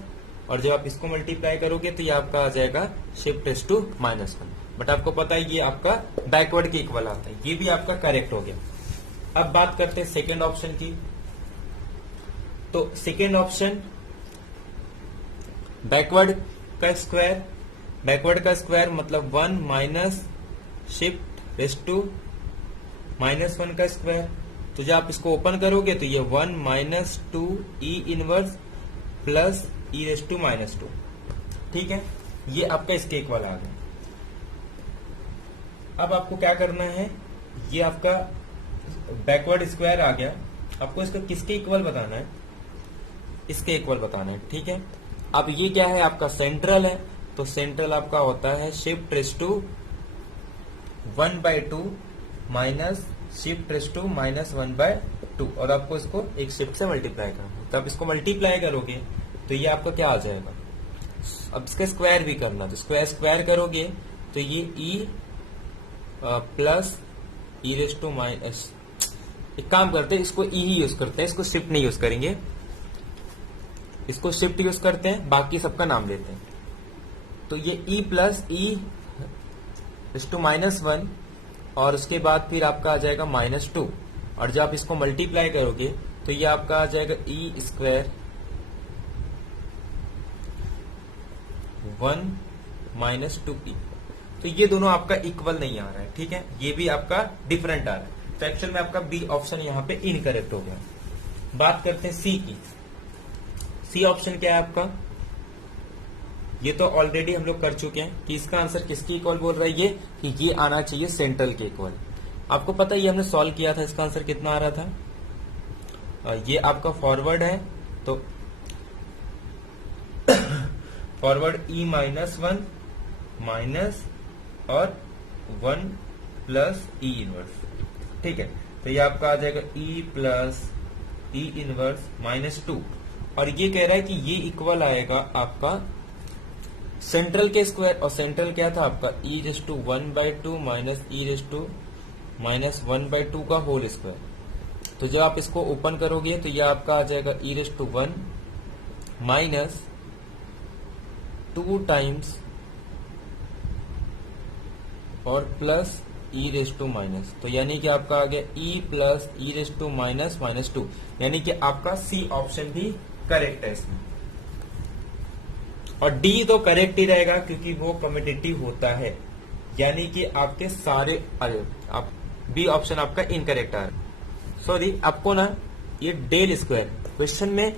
और जब आप इसको मल्टीप्लाई करोगे तो ये आपका आ जाएगा shift raise to minus 1। But आपको पता है ये आपका बैकवर्ड के इक्वल आता है, ये भी आपका करेक्ट हो गया। अब बात करते हैं सेकेंड ऑप्शन की। तो सेकेंड ऑप्शन बैकवर्ड का स्क्वायर मतलब 1 minus shift raise to minus 1 का स्क्वायर। तो जब आप इसको ओपन करोगे तो ये 1 minus 2 E inverse plus E raise to minus 2। ठीक है, ये आपका इसके इक्वल आ गया। अब आपको क्या करना है, ये आपका बैकवर्ड स्क्वायर आ गया। आपको इसको किसके इक्वल बताना है? इसके इक्वल बताना है, ठीक है। अब ये क्या है? आपका सेंट्रल है, तो सेंट्रल आपका होता है shift raise to 1/2 minus shift raise to -1/2, और आपको इसको एक शिफ्ट से मल्टीप्लाई करना है। तो आप इसको मल्टीप्लाई करोगे तो ये आपका क्या आ जाएगा? अब इसका स्क्वायर भी करना, तो स्क्वायर करोगे तो ये E plus E raise to minus, एक काम करते हैं इसको ई ही यूज करते हैं, इसको शिफ्ट नहीं यूज करेंगे, इसको शिफ्ट यूज करते हैं, बाकी सबका नाम लेते हैं। तो ये E plus E raise to -1, और उसके बाद फिर आपका आ जाएगा -2, और जब आप इसको मल्टीप्लाई करोगे तो ये आपका आ जाएगा ई स्क्वायर 1 -2e। तो ये दोनों आपका इक्वल नहीं आ रहा है, ठीक है, ये भी आपका डिफरेंट आ रहा है। तो एक्चुअल में आपका बी ऑप्शन यहाँ पे इनकरेक्ट हो गया। बात करते हैं सी की। सी ऑप्शन क्या है आपका? ये तो ऑलरेडी हम लोग कर चुके हैं कि इसका आंसर किसके इक्वल बोल रहा है, ये कि ये आना चाहिए सेंट्रल के इक्वल। आपको पता है ये हमने सॉल्व किया था, इसका आंसर कितना आ रहा था? ये आपका फॉरवर्ड है, तो फॉरवर्ड ई -1 माइनस और 1 प्लस ई इनवर्स, ठीक है। तो ये आपका आ जाएगा ई प्लस ई इनवर्स -2, और ये कह रहा है कि ये इक्वल आएगा आपका सेंट्रल के स्क्वायर, और सेंट्रल क्या था आपका? E raise to 1/2 minus E raise to -1/2 का होल स्क्वायर। तो जब आप इसको ओपन करोगे तो ये आपका आ जाएगा e raise to 1 minus 2 times और plus E raise to minus, तो यानी कि आपका आ गया e plus E raise to -2, यानी कि आपका सी ऑप्शन भी करेक्ट है इसमें। और डी तो करेक्ट ही रहेगा क्योंकि वो कम्यूटेटिव होता है, यानी कि आपके सारे, अरे आप बी ऑप्शन आपका इनकरेक्ट आ रहा है। सॉरी, आपको ना ये डेल स्क्वायर क्वेश्चन में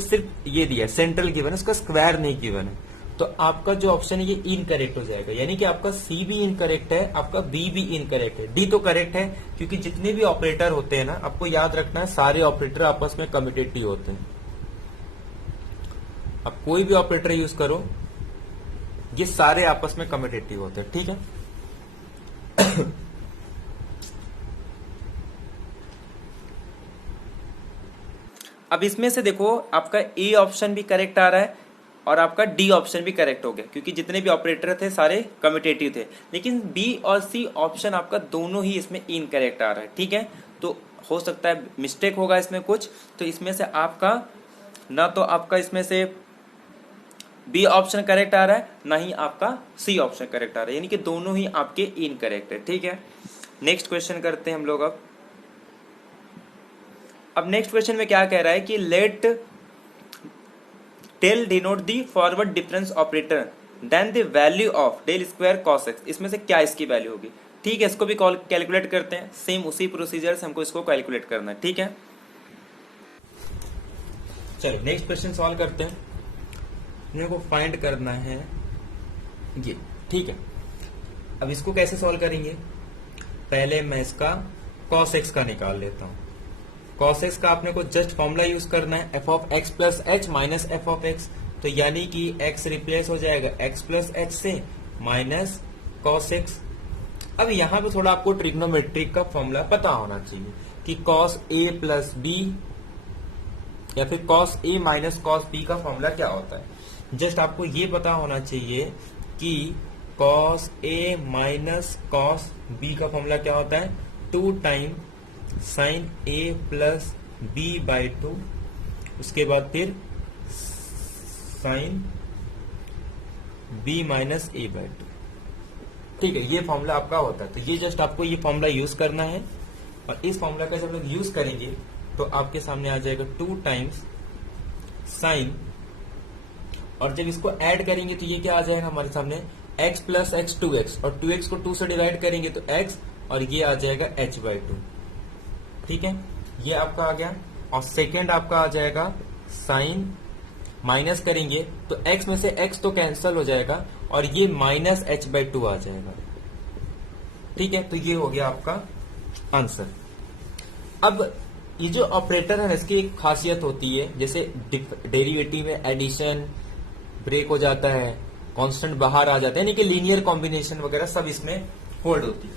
सिर्फ ये दिया है, सेंट्रल गिवन है, उसका स्क्वायर नहीं गिवन है, तो आपका जो ऑप्शन है ये इनकरेक्ट हो जाएगा, यानी कि आपका सी भी इनकरेक्ट है, आपका बी भी इनकरेक्ट है। डी तो करेक्ट है क्योंकि जितने भी ऑपरेटर होते हैं ना, आपको याद रखना है सारे ऑपरेटर आपस में कम्यूटेटिव होते हैं। आप कोई भी ऑपरेटर यूज करो, ये सारे आपस में कम्यूटेटिव होते हैं, ठीक है। अब इसमें से देखो आपका ए ऑप्शन भी करेक्ट आ रहा है और आपका डी ऑप्शन भी करेक्ट हो गया, क्योंकि जितने भी ऑपरेटर थे सारे कम्यूटेटिव थे। लेकिन बी और सी ऑप्शन आपका दोनों ही इसमें इनकरेक्ट आ रहा है, ठीक है। तो हो सकता है मिस्टेक होगा इसमें कुछ, तो इसमें से आपका ना तो आपका इसमें से बी ऑप्शन करेक्ट आ रहा है, ना ही आपका सी ऑप्शन करेक्ट आ रहा है, यानी कि दोनों ही आपके इनकरेक्ट है, ठीक है। नेक्स्ट क्वेश्चन करते हैं हम लोग। अब नेक्स्ट क्वेश्चन में क्या कह रहा है कि let del denote the forward difference operator then the value of del square cos x. इसमें से क्या इसकी वैल्यू होगी, ठीक है। इसको भी कैलकुलेट करते हैं, सेम उसी प्रोसीजर से हमको इसको कैलकुलेट करना है, ठीक है। चलो नेक्स्ट क्वेश्चन सॉल्व करते हैं। मेरे को फाइंड करना है ये, ठीक है। अब इसको कैसे सॉल्व करेंगे? पहले मैं इसका cos x का निकाल लेता हूं। cos x का आपने को जस्ट फॉर्मूला यूज करना है, f of x plus H minus f of x, तो यानी कि x रिप्लेस हो जाएगा x प्लस एच से माइनस cos x। अब यहां पे थोड़ा आपको ट्रिग्नोमेट्रिक का फॉर्मूला पता होना चाहिए कि cos a प्लस b या फिर cos a minus cos b का फॉर्मूला क्या होता है। जस्ट आपको ये पता होना चाहिए कि cos a minus cos b का फॉर्मूला क्या होता है, 2 time sin a plus b by 2, उसके बाद फिर sin b minus a by 2, ठीक है। ये फॉर्मूला आपका होता है, तो ये जस्ट आपको ये फॉर्मूला यूज करना है, और इस फॉर्मूला का जब लोग यूज करेंगे तो आपके सामने आ जाएगा 2 टाइम्स साइन, और जब इसको ऐड करेंगे तो ये क्या आ जाएगा हमारे सामने, x प्लस एक्स 2x, और 2x को 2 से डिवाइड करेंगे तो x, और ये आ जाएगा h बाई 2, ठीक है। ये आपका आ गया, और सेकेंड आपका आ जाएगा साइन, माइनस करेंगे तो x में से x तो कैंसिल हो जाएगा, और ये माइनस h बाई 2 आ जाएगा, ठीक है, तो ये हो गया आपका आंसर। अब ये जो ऑपरेटर है इसकी एक खासियत होती है, जैसे डेरिवेटिव में एडिशन ब्रेक हो जाता है, कांस्टेंट बाहर आ जाता है, यानी कि लीनियर कॉम्बिनेशन वगैरह सब इसमें होल्ड होती है।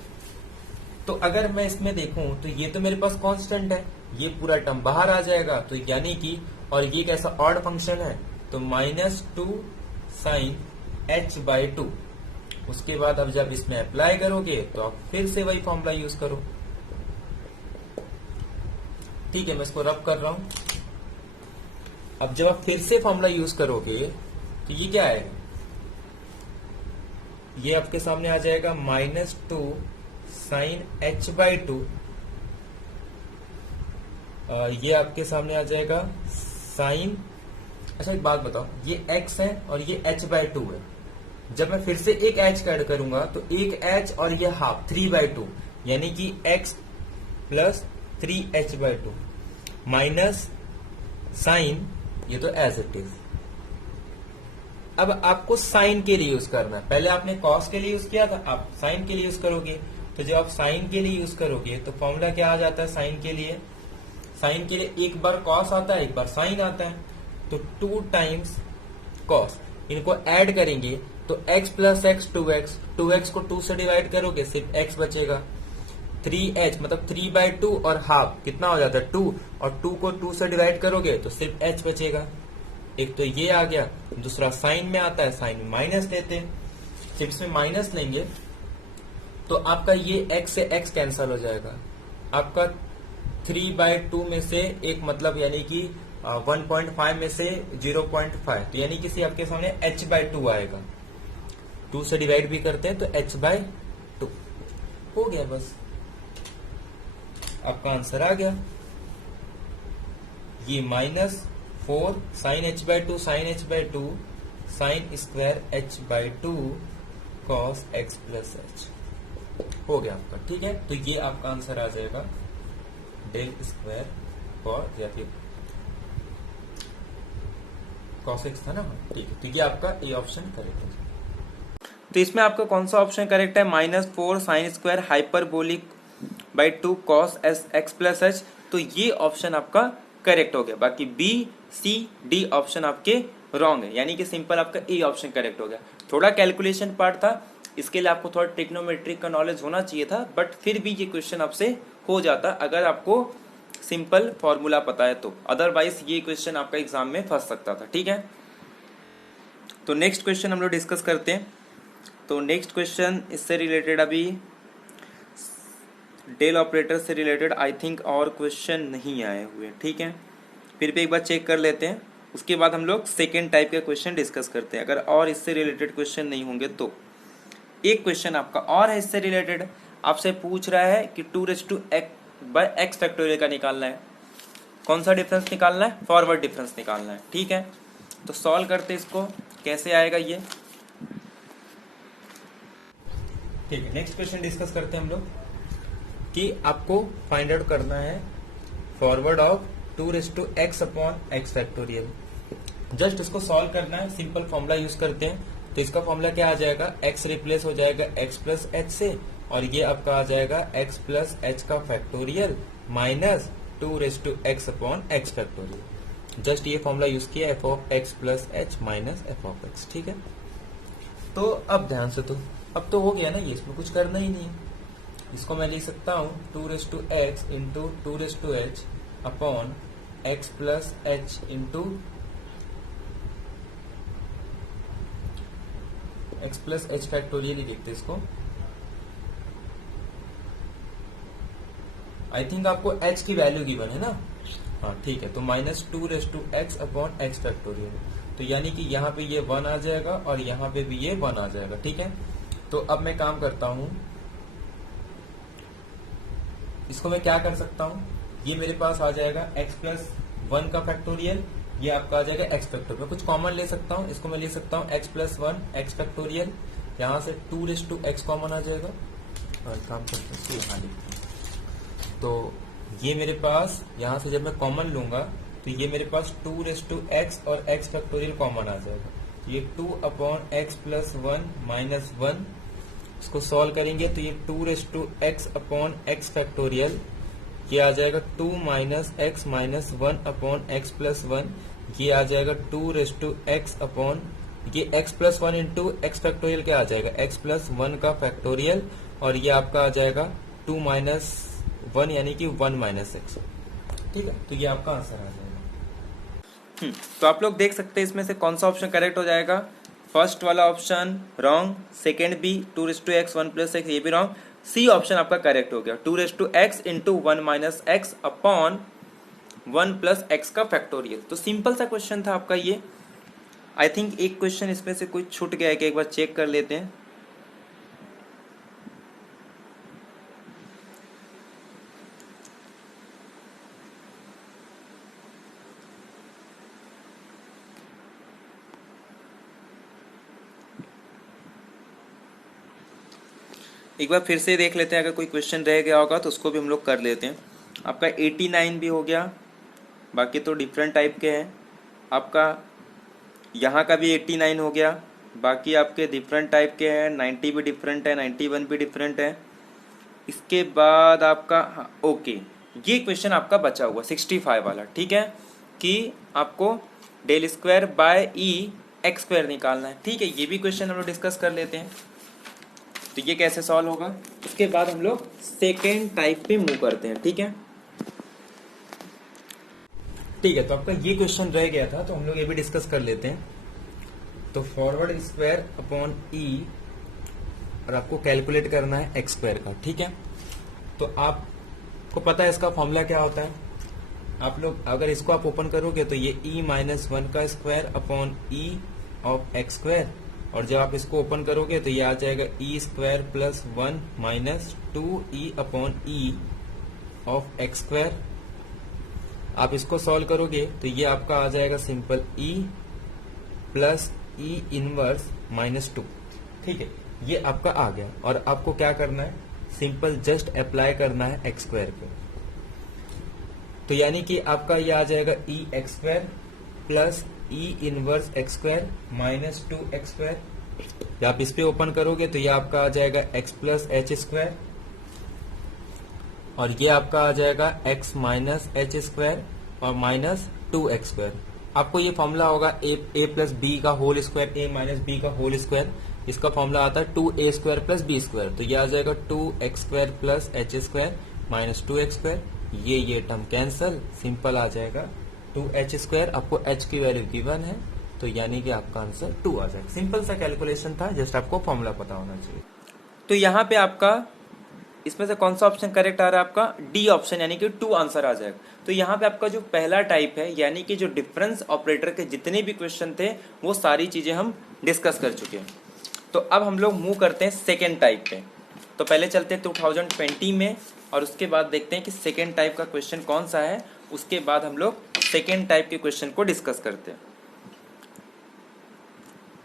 तो अगर मैं इसमें देखूं तो ये तो मेरे पास कांस्टेंट है, ये पूरा टर्म बाहर आ जाएगा, तो यानी कि और ये कैसा ऑड फंक्शन है, तो -2 sin h/2। उसके बाद अब जब इसमें अप्लाई करोगे तो आप फिर से वही फॉर्मूला यूज करो। ठीक है, मैं इसको रब कर रहा हूं। अब जब आप फिर से फॉर्मूला यूज करोगे तो ये क्या है, ये आपके सामने आ जाएगा -2 sin h/2। ये आपके सामने आ जाएगा साइन, अच्छा एक बात बताओ, ये x है और ये h/2 है। जब मैं फिर से एक h ऐड करूंगा तो एक h और ये हाफ 3/2, यानी कि x plus 3h/2 minus sign, ये तो एज इट इज। अब आपको साइन के लिए यूज करना है, पहले आपने कॉस के लिए यूज किया था, आप साइन के लिए यूज करोगे। तो जब आप साइन के लिए यूज करोगे तो फॉर्मूला क्या आ जाता है साइन के लिए, साइन के लिए एक बार कॉस आता है, एक बार साइन आता है, तो 2 टाइम्स कॉस, इनको ऐड करेंगे तो x plus x 2x, 2x को 2 से डिवाइड करोगे सिर्फ x बचेगा, 3h मतलब 3/2 और हाफ कितना हो जाता है 2, और 2 को 2 से डिवाइड करोगे तो सिर्फ h बचेगा। एक तो ये आ गया, दूसरा साइन में आता है, साइन में माइनस लेते हैं, जब इसमें माइनस लेंगे तो आपका ये x से x कैंसल हो जाएगा, आपका 3/2 में से एक मतलब यानी कि 1.5 में से 0.5, तो यानी कि आपके सामने h/2 आएगा, 2 से डिवाइड भी करते हैं तो h/2 हो गया, बस आपका आंसर आ गया। ये -4 sin h/2 sin h/2 sin square h/2 cos x plus h हो गया आपका। ठीक है, तो ये आपका आंसर आ जाएगा डेल स्क्वायर फॉर, या फिर cos x था ना, ठीक है, तो ये आपका ए ऑप्शन करेक्ट है। तो इसमें आपका कौन सा ऑप्शन करेक्ट है, -4 sin square hyperbolic by 2 cos x plus h, तो ये ऑप्शन आपका करेक्ट हो गया। बाकी बी सी डी ऑप्शन आपके रॉन्ग है, यानी कि सिंपल आपका ए ऑप्शन करेक्ट हो गया। थोड़ा कैलकुलेशन पार्ट था, इसके लिए आपको थोड़ा ट्रिग्नोमेट्रिक का नॉलेज होना चाहिए था, बट फिर भी ये क्वेश्चन आपसे हो जाता अगर आपको सिंपल फॉर्मूला पता है तो, अदरवाइज ये क्वेश्चन आपका एग्जाम में फंस सकता था। ठीक है, तो नेक्स्ट क्वेश्चन हम लोग डिस्कस करते हैं। तो नेक्स्ट क्वेश्चन इससे रिलेटेड, अभी डेल ऑपरेटर से रिलेटेड आई थिंक और क्वेश्चन नहीं आए हुए। ठीक है, फिर भी एक बार चेक कर लेते हैं, उसके बाद हम लोग सेकेंड टाइप के क्वेश्चन डिस्कस करते हैं। अगर और इससे रिलेटेड क्वेश्चन नहीं होंगे तो एक क्वेश्चन आपका और है इससे रिलेटेड, आपसे पूछ रहा है कि 2x फैक्टोरियल का निकालना है। कौन सा डिफरेंस निकालना है, फॉरवर्ड डिफरेंस निकालना है। ठीक है, तो सॉल्व करते इसको, कैसे आएगा ये। ठीक है, नेक्स्ट क्वेश्चन डिस्कस करते हैं हम लोग कि आपको फाइंड आउट करना है forward of 2x factorial. Just इसको सॉल्व करना है, सिंपल फॉर्मूला यूज करते हैं। तो इसका फॉर्मूला क्या आ जाएगा, x रिप्लेस हो जाएगा x प्लस एच से, और ये आपका आ जाएगा x प्लस एच का factorial minus 2x factorial. Just ये फॉर्मूला यूज किया, f of x plus H minus f of x। ठीक है, तो अब ध्यान से, तो अब तो हो गया ना, ये इसमें कुछ करना ही नहीं है। इसको मैं लिख सकता हूँ 2x into 2h upon x plus H into x plus H factorial ही लिखते इसको। आई थिंक आपको h की वैल्यू गिवन है ना, हाँ ठीक है, तो -2x अपॉन x फैक्टोरियल, तो यानी कि यहाँ पे ये 1 आ जाएगा और यहाँ पे भी ये 1 आ जाएगा। ठीक है, तो अब मैं काम करता हूँ, इसको मैं क्या कर सकता हूँ, ये मेरे पास आ जाएगा x प्लस 1 का फैक्टोरियल, ये आपका आ जाएगा x फैक्टोरियल। मैं कुछ कॉमन ले सकता हूँ, इसको मैं ले सकता हूँ x प्लस 1 x फैक्टोरियल, यहाँ से 2x कॉमन आ जाएगा, और काम करते हैं यहाँ लिखते हैं। तो ये मेरे पास यहाँ से जब मैं कॉमन लूंगा तो ये मेरे पास 2x और x फैक्टोरियल कॉमन आ जाएगा, ये 2 अपॉन x प्लस 1 माइनस 1 इसको सॉल्व करेंगे तो ये 2x अपॉन x फैक्टोरियल, ये आ जाएगा 2 minus x minus 1 upon x plus 1, ये आ जाएगा 2x अपॉन ये x plus 1 into x factorial क्या आ जाएगा x प्लस 1 का फैक्टोरियल, और ये आपका आ जाएगा 2 माइनस 1 यानी कि 1 माइनस एक्स। ठीक है, तो ये आपका आंसर आ जाएगा। तो आप लोग देख सकते हैं इसमें से कौन सा ऑप्शन करेक्ट हो जाएगा। फर्स्ट वाला ऑप्शन रॉन्ग, सेकेंड भी 2x 1 प्लस एक्स ये भी रॉन्ग, सी ऑप्शन आपका करेक्ट हो गया 2x into 1 minus x upon 1 plus x का फैक्टोरियल। तो सिंपल सा क्वेश्चन था आपका ये। आई थिंक एक क्वेश्चन इसमें से कोई छूट गया है कि एक बार चेक कर लेते हैं। एक बार फिर से देख लेते हैं, अगर कोई क्वेश्चन रह गया होगा तो उसको भी हम लोग कर लेते हैं। आपका 89 भी हो गया, बाकी तो डिफरेंट टाइप के हैं। आपका यहाँ का भी 89 हो गया, बाकी आपके डिफरेंट टाइप के हैं। 90 भी डिफरेंट है, 91 भी डिफरेंट है। इसके बाद आपका ओके, ये क्वेश्चन आपका बचा हुआ 65 वाला, ठीक है, कि आपको del square by e x square निकालना है। ठीक है, ये भी क्वेश्चन हम लोग डिस्कस कर लेते हैं। तो ये कैसे सॉल्व होगा, उसके बाद हम लोग सेकेंड टाइप पे मूव करते हैं। ठीक है, ठीक है, तो आपका ये क्वेश्चन रह गया था, तो हम लोग ये भी डिस्कस कर लेते हैं। तो फॉरवर्ड स्क्वायर अपॉन ई, और आपको कैलकुलेट करना है एक्स स्क्वायर का। ठीक है, तो आपको पता है इसका फॉर्मूला क्या होता है। आप लोग अगर इसको आप ओपन करोगे तो ये ई माइनस 1 का square upon E of X square, और जब आप इसको ओपन करोगे तो ये आ जाएगा E square plus 1 minus 2e upon E of X square. आप इसको सॉल्व करोगे तो ये आपका आ जाएगा simple e plus E inverse minus 2। ठीक है, ये आपका आ गया, और आपको क्या करना है, सिंपल जस्ट अप्लाई करना है एक्स स्क्वायर पे। तो यानी कि आपका ये आ जाएगा E x square plus E inverse X square minus 2 X square. जब आप इस पे ओपन करोगे तो ये आपका आ जाएगा एक्स प्लस एच स्क्वायर, और ये आपका आ जाएगा एक्स माइनस एच स्क्वायर और माइनस 2 एक्स स्क्वायर। आपको ये फॉर्मूला होगा ए प्लस बी का होल स्क्वायर, ए माइनस बी का होल स्क्वायर। इसका फॉर्मूला आता है 2a square plus B square. तो ये आ जाएगा 2x square plus H square minus 2x square. ये टर्म कैंसल, सिंपल आ जाएगा 2h स्क्वायर। आपको h की वैल्यू गिवन है, तो यानी कि आपका आंसर 2 आ जाएगा। सिंपल सा कैलकुलेशन था, जस्ट आपको फॉर्मूला पता होना चाहिए। तो यहाँ पे आपका इसमें से कौन सा ऑप्शन करेक्ट आ रहा है, आपका डी ऑप्शन, यानी कि 2 आंसर आ जाएगा। तो यहाँ पे आपका जो पहला टाइप है, यानी कि जो डिफरेंस ऑपरेटर के जितने भी क्वेश्चन थे वो सारी चीजें हम डिस्कस कर चुके हैं। तो अब हम लोग मूव करते हैं सेकेंड टाइप पे। तो पहले चलते हैं 2020 में, और उसके बाद देखते हैं कि सेकेंड टाइप का क्वेश्चन कौन सा है। उसके बाद हम लोग सेकेंड टाइप के क्वेश्चन को डिस्कस करते हैं।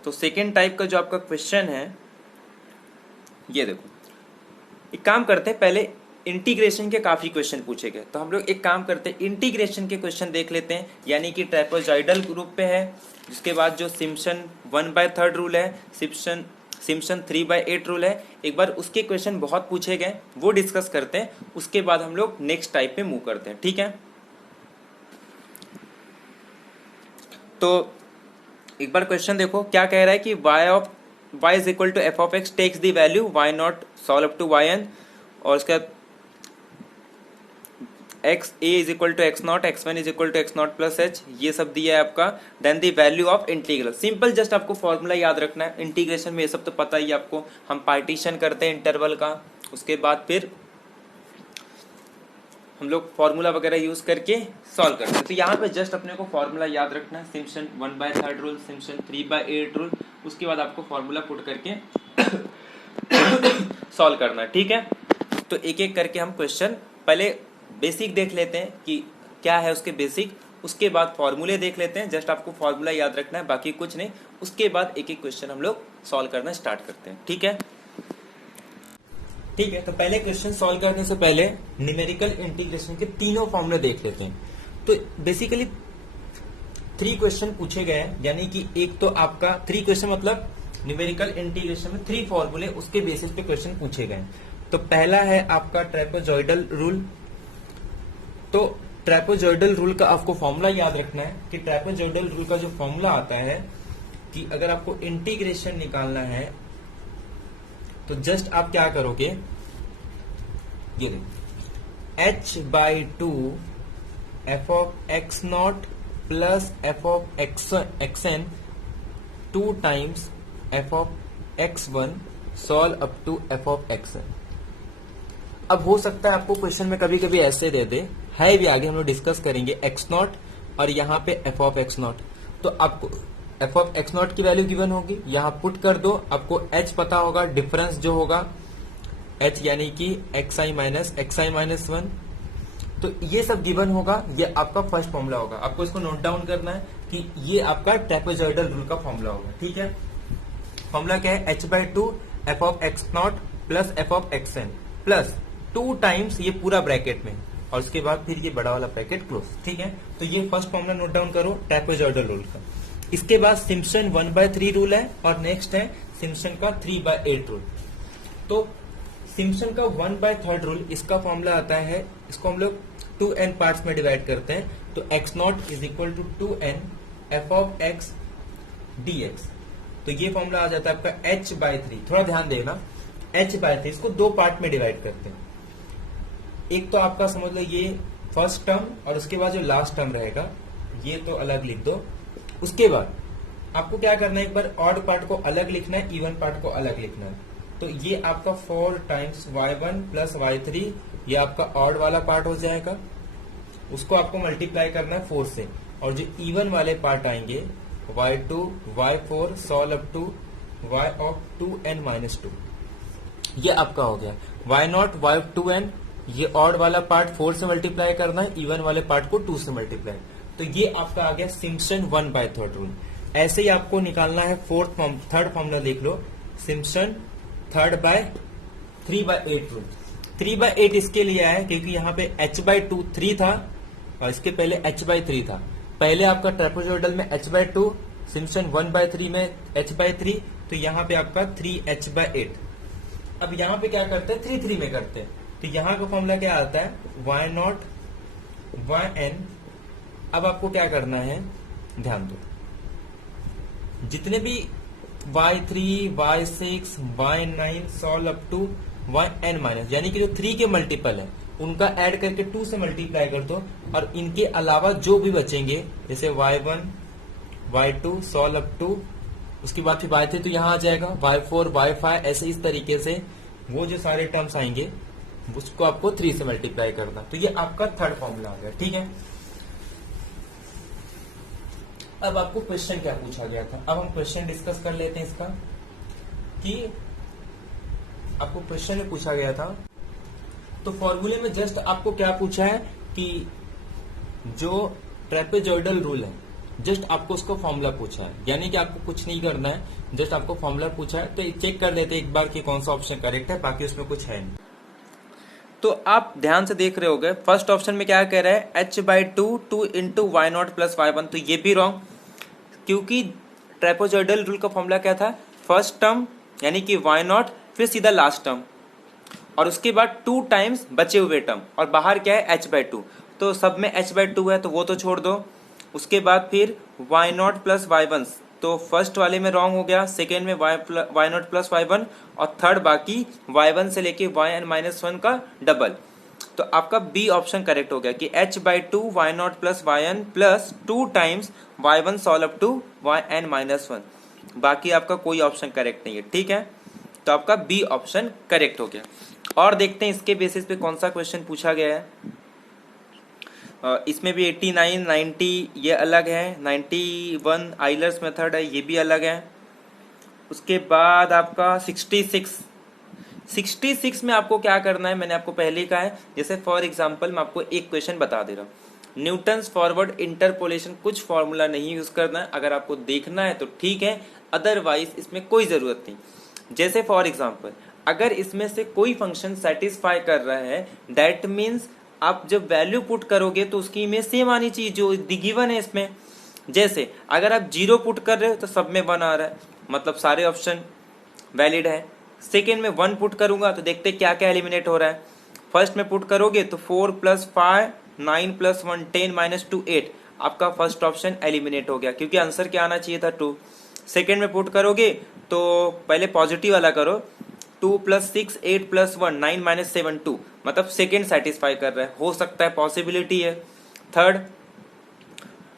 तो सेकेंड टाइप का जो आपका क्वेश्चन है, ये देखो, एक काम करते हैं, पहले इंटीग्रेशन के काफी क्वेश्चन पूछे गए, तो हम लोग एक काम करते हैं इंटीग्रेशन के क्वेश्चन देख लेते हैं। यानी कि ट्रापेजॉइडल ग्रुप पे है, जिसके बाद जो सिम्पसन 1/3 रूल है, सिम्पसन 3/8 रूल है, एक बार उसके क्वेश्चन बहुत पूछे गए, वो डिस्कस करते हैं। उसके बाद हम लोग नेक्स्ट टाइप पे मूव करते हैं। ठीक है, तो एक बार क्वेश्चन देखो क्या कह रहा है कि y is equal to F of x takes the value y naught solve up to yn, और उसके बाद x a is equal to x naught, x1 is equal to x naught plus h, ये सब दिया है आपका। Then the value of integral, simple just आपको formula याद रखना है। इंटीग्रेशन में ये सब तो पता ही आपको, हम पार्टीशन करते हैं इंटरवल का, उसके बाद फिर हम लोग फॉर्मूला वगैरह यूज करके सॉल्व करते हैं। तो यहाँ पे जस्ट अपने को फॉर्मूला याद रखना है, सिम्पसन 1/3 रूल, सिम्पसन 3/8 रूल, उसके बाद आपको फॉर्मूला पुट करके सॉल्व करना है। ठीक है, तो एक एक करके हम क्वेश्चन पहले बेसिक देख लेते हैं कि क्या है उसके बेसिक, उसके बाद फॉर्मूले देख लेते हैं। जस्ट आपको फॉर्मूला याद रखना है, बाकी कुछ नहीं। उसके बाद एक एक क्वेश्चन हम लोग सॉल्व करना स्टार्ट करते हैं। ठीक है, ठीक है, तो पहले क्वेश्चन सॉल्व करने से पहले न्यूमेरिकल इंटीग्रेशन के तीनों फॉर्मूले देख लेते हैं। तो बेसिकली 3 क्वेश्चन पूछे गए हैं, यानी कि एक तो आपका 3 क्वेश्चन मतलब न्यूमेरिकल इंटीग्रेशन में 3 फॉर्मूले उसके बेसिस पे क्वेश्चन पूछे गए। तो पहला है आपका ट्रेपेजॉइडल रूल। तो ट्रेपेजॉइडल रूल का आपको फॉर्मूला याद रखना है कि ट्रेपेजॉइडल रूल का जो फॉर्मूला आता है कि अगर आपको इंटीग्रेशन निकालना है तो जस्ट आप क्या करोगे, ये देखो h/2 f of x naught plus f of x n 2 times f of x1 solve up to F of x n. अब हो सकता है आपको क्वेश्चन में कभी कभी ऐसे दे दे, है भी आगे हम लोग डिस्कस करेंगे, x नॉट और यहाँ पे एफ ऑफ एक्स नॉट। तो आपको एफ ऑफ एक्स नॉट की वैल्यू गिवन होगी, यहाँ पुट कर दो, आपको h पता होगा, डिफरेंस जो होगा h यानी कि xi माइनस 1। तो ये सब गिवन होगा, ये आपका फर्स्ट फॉर्मूला होगा। आपको इसको नोट डाउन करना है कि ये आपका ट्रेपेजॉइडल रूल का फॉर्मूला होगा। ठीक है, फॉर्मूला क्या है, h/2 F of x naught plus f of xn plus 2 times ये पूरा ब्रैकेट में और उसके बाद फिर ये बड़ा वाला ब्रैकेट क्लोज। ठीक है, तो ये फर्स्ट फॉर्मूला नोट डाउन करो ट्रेपेजॉइडल रूल का। इसके बाद सिम्पसन 1/3 रूल है और नेक्स्ट है सिम्पसन का 3/8 रूल। तो सिम्पसन का 1/3 रूल, इसका फॉर्मूला आता है, इसको हम लोग 2n पार्ट्स में डिवाइड करते हैं। तो x naught is equal to 2n f of x dx। तो ये फॉर्मूला आ जाता है आपका h/3। थोड़ा ध्यान देना, h/3 इसको 2 पार्ट में डिवाइड करते हैं। एक तो आपका समझ लो ये फर्स्ट टर्म और उसके बाद जो लास्ट टर्म रहेगा ये तो अलग लिख दो। उसके बाद आपको क्या करना है, एक बार ऑड पार्ट को अलग लिखना है, इवन पार्ट को अलग लिखना है। तो ये आपका 4 टाइम्स y1 प्लस y3, ये आपका ऑड वाला पार्ट हो जाएगा, उसको आपको मल्टीप्लाई करना है 4 से। और जो इवन वाले पार्ट आएंगे y2 y4 solve up to y of 2n minus 2, ये आपका हो गया। y नॉट y2n, ये ऑड वाला पार्ट 4 से मल्टीप्लाई करना है, इवन वाले पार्ट को 2 से मल्टीप्लाई। तो ये आपका आ गया सिम्पसन 1/3 रूल। ऐसे ही आपको निकालना है थर्ड फॉर्मूला देख लो, सिम्पसन 3/8 रूल। 3/8 इसके लिए आया क्योंकि यहाँ पे h/2 3 था और इसके पहले h/3 था। पहले आपका ट्रेपेजॉइडल में h/2, सिम्पसन 1/3 में h/3, तो यहाँ पे आपका 3h/8। अब यहाँ पे क्या करते हैं, 3 में करते हैं। तो यहाँ का फॉर्मूला क्या आता है, y नॉट yn। अब आपको क्या करना है, ध्यान दो, जितने भी y3 y6 y9 solve up to yn minus, यानी कि जो 3 के मल्टीपल है उनका ऐड करके 2 से मल्टीप्लाई कर दो, और इनके अलावा जो भी बचेंगे जैसे y1 y2 solve up to, उसके बाद फिर y3 तो यहाँ आ जाएगा, y4 y5, ऐसे इस तरीके से वो जो सारे टर्म्स आएंगे उसको आपको 3 से मल्टीप्लाई करना। तो ये आपका थर्ड फॉर्मूला आ गया। ठीक है, अब आपको क्वेश्चन क्या पूछा गया था, अब हम क्वेश्चन डिस्कस कर लेते हैं इसका, कि आपको क्वेश्चन में पूछा गया था। तो फॉर्मूले में जस्ट आपको क्या पूछा है कि जो ट्रेपेजॉइडल रूल है, जस्ट आपको उसको फॉर्मूला पूछा है, यानी कि आपको कुछ नहीं करना है, जस्ट आपको फॉर्मूला पूछा है। तो चेक कर लेते हैं एक बार कि कौन सा ऑप्शन करेक्ट है, बाकी उसमें कुछ है नहीं। तो आप ध्यान से देख रहे होगे, फर्स्ट ऑप्शन में क्या कह रहा है, h/2 2 into why not plus y1। तो ये भी रॉन्ग, क्योंकि ट्रेपेजॉइडल रूल का फॉर्मूला क्या था, फर्स्ट टर्म यानी कि y नॉट, फिर सीधा लास्ट टर्म और उसके बाद 2 टाइम्स बचे हुए टर्म, और बाहर क्या है h/2। तो सब में h/2 है तो वो तो छोड़ दो। उसके बाद फिर y नॉट प्लस y1, तो फर्स्ट वाले में रॉन्ग हो गया, सेकेंड में y नॉट प्लस y1, और थर्ड बाकी y1 से लेके yn माइनस 1 का डबल। तो आपका बी ऑप्शन करेक्ट हो गया कि h/2 y naught plus yn plus 2 times y1 solve up to yn minus 1। बाकी आपका कोई ऑप्शन करेक्ट नहीं है। ठीक है, तो आपका बी ऑप्शन करेक्ट हो गया। और देखते हैं इसके बेसिस पे कौन सा क्वेश्चन पूछा गया है। इसमें भी 89 90 ये अलग है, 91 आइलर्स मेथड है, ये भी अलग है। उसके बाद आपका 66 में आपको क्या करना है, मैंने आपको पहले ही कहा है। जैसे फॉर एग्जांपल मैं आपको एक क्वेश्चन बता दे रहा हूँ, न्यूटन्स फॉरवर्ड इंटरपोलेशन, कुछ फॉर्मूला नहीं यूज करना है। अगर आपको देखना है तो ठीक है, अदरवाइज इसमें कोई जरूरत नहीं। जैसे फॉर एग्जांपल अगर इसमें से कोई फंक्शन सेटिस्फाई कर रहा है, दैट मीन्स आप जब वैल्यू पुट करोगे तो उसकी इमेज सेम आनी चाहिए जो गिवन है इसमें। जैसे अगर आप 0 पुट कर रहे हो तो सब में 1 आ रहा है, मतलब सारे ऑप्शन वैलिड है। सेकेंड में 1 पुट करूंगा तो देखते क्या क्या एलिमिनेट हो रहा है। फर्स्ट में पुट करोगे तो 4 + 5 9 + 1 10 - 2 8, आपका फर्स्ट ऑप्शन एलिमिनेट हो गया क्योंकि आंसर क्या आना चाहिए था 2। सेकेंड में पुट करोगे तो पहले पॉजिटिव वाला करो, 2 + 6 8 + 1 9 - 7 2, मतलब सेकेंड सेटिस्फाई कर रहा है, हो सकता है, पॉसिबिलिटी है। थर्ड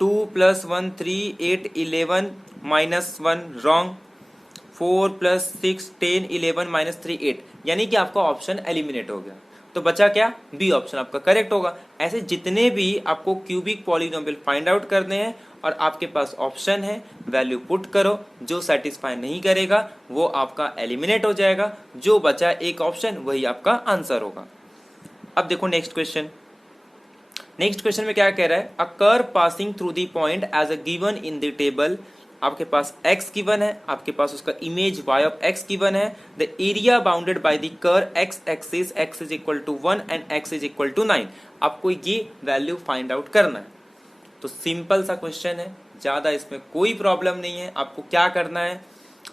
2 + 1 3 8 11 -1 रॉन्ग, 4 + 6 10 11 - 3 8, यानी कि आपका ऑप्शन एलिमिनेट हो गया। तो बचा क्या, बी ऑप्शन आपका करेक्ट होगा। ऐसे जितने भी आपको क्यूबिक पॉलिनोमियल फाइंड आउट करने हैं और आपके पास ऑप्शन है, वैल्यू पुट करो, जो सेटिस्फाई नहीं करेगा वो आपका एलिमिनेट हो जाएगा, जो बचा एक ऑप्शन वही आपका आंसर होगा। अब देखो नेक्स्ट क्वेश्चन। नेक्स्ट क्वेश्चन में क्या कह रहा है, a curve passing through the point as a given in the table, आपके पास x गिवन है, आपके पास उसका image y of x given है, the area bounded by the curve x axis x is equal to 1 and x is equal to 9, आपको ये value find out करना है। तो सिंपल सा क्वेश्चन है, ज्यादा इसमें कोई प्रॉब्लम नहीं है। आपको क्या करना है,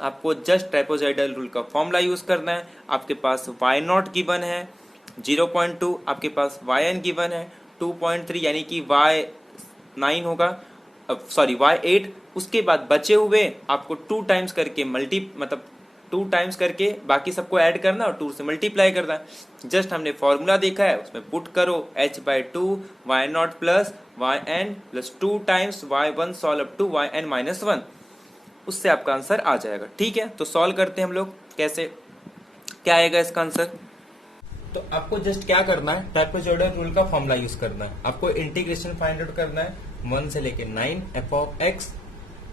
आपको जस्ट ट्रेपेजॉइडल रूल का फॉर्मूला यूज करना है। आपके पास y0 गिवन है 0.2, आपके पास yn गिवन है 2.3, यानी कि y9 होगा, सॉरी y8। उसके बाद बचे हुए आपको 2 टाइम्स करके मतलब 2 टाइम्स करके बाकी सबको ऐड करना और 2 से मल्टीप्लाई करना है। जस्ट हमने फॉर्मूला देखा है, उसमें पुट करो h/2 y0 plus yn plus 2 times y1 solve up to yn -1, उससे आपका आंसर आ जाएगा। ठीक है, तो सॉल्व करते हैं हम लोग, कैसे क्या आएगा इसका आंसर। तो आपको जस्ट क्या करना है, ट्रेपेजॉइडल रूल का फॉर्मूला यूज करना है। आपको इंटीग्रेशन फाइंड आउट करना है 1 से लेके 9 f ऑफ x।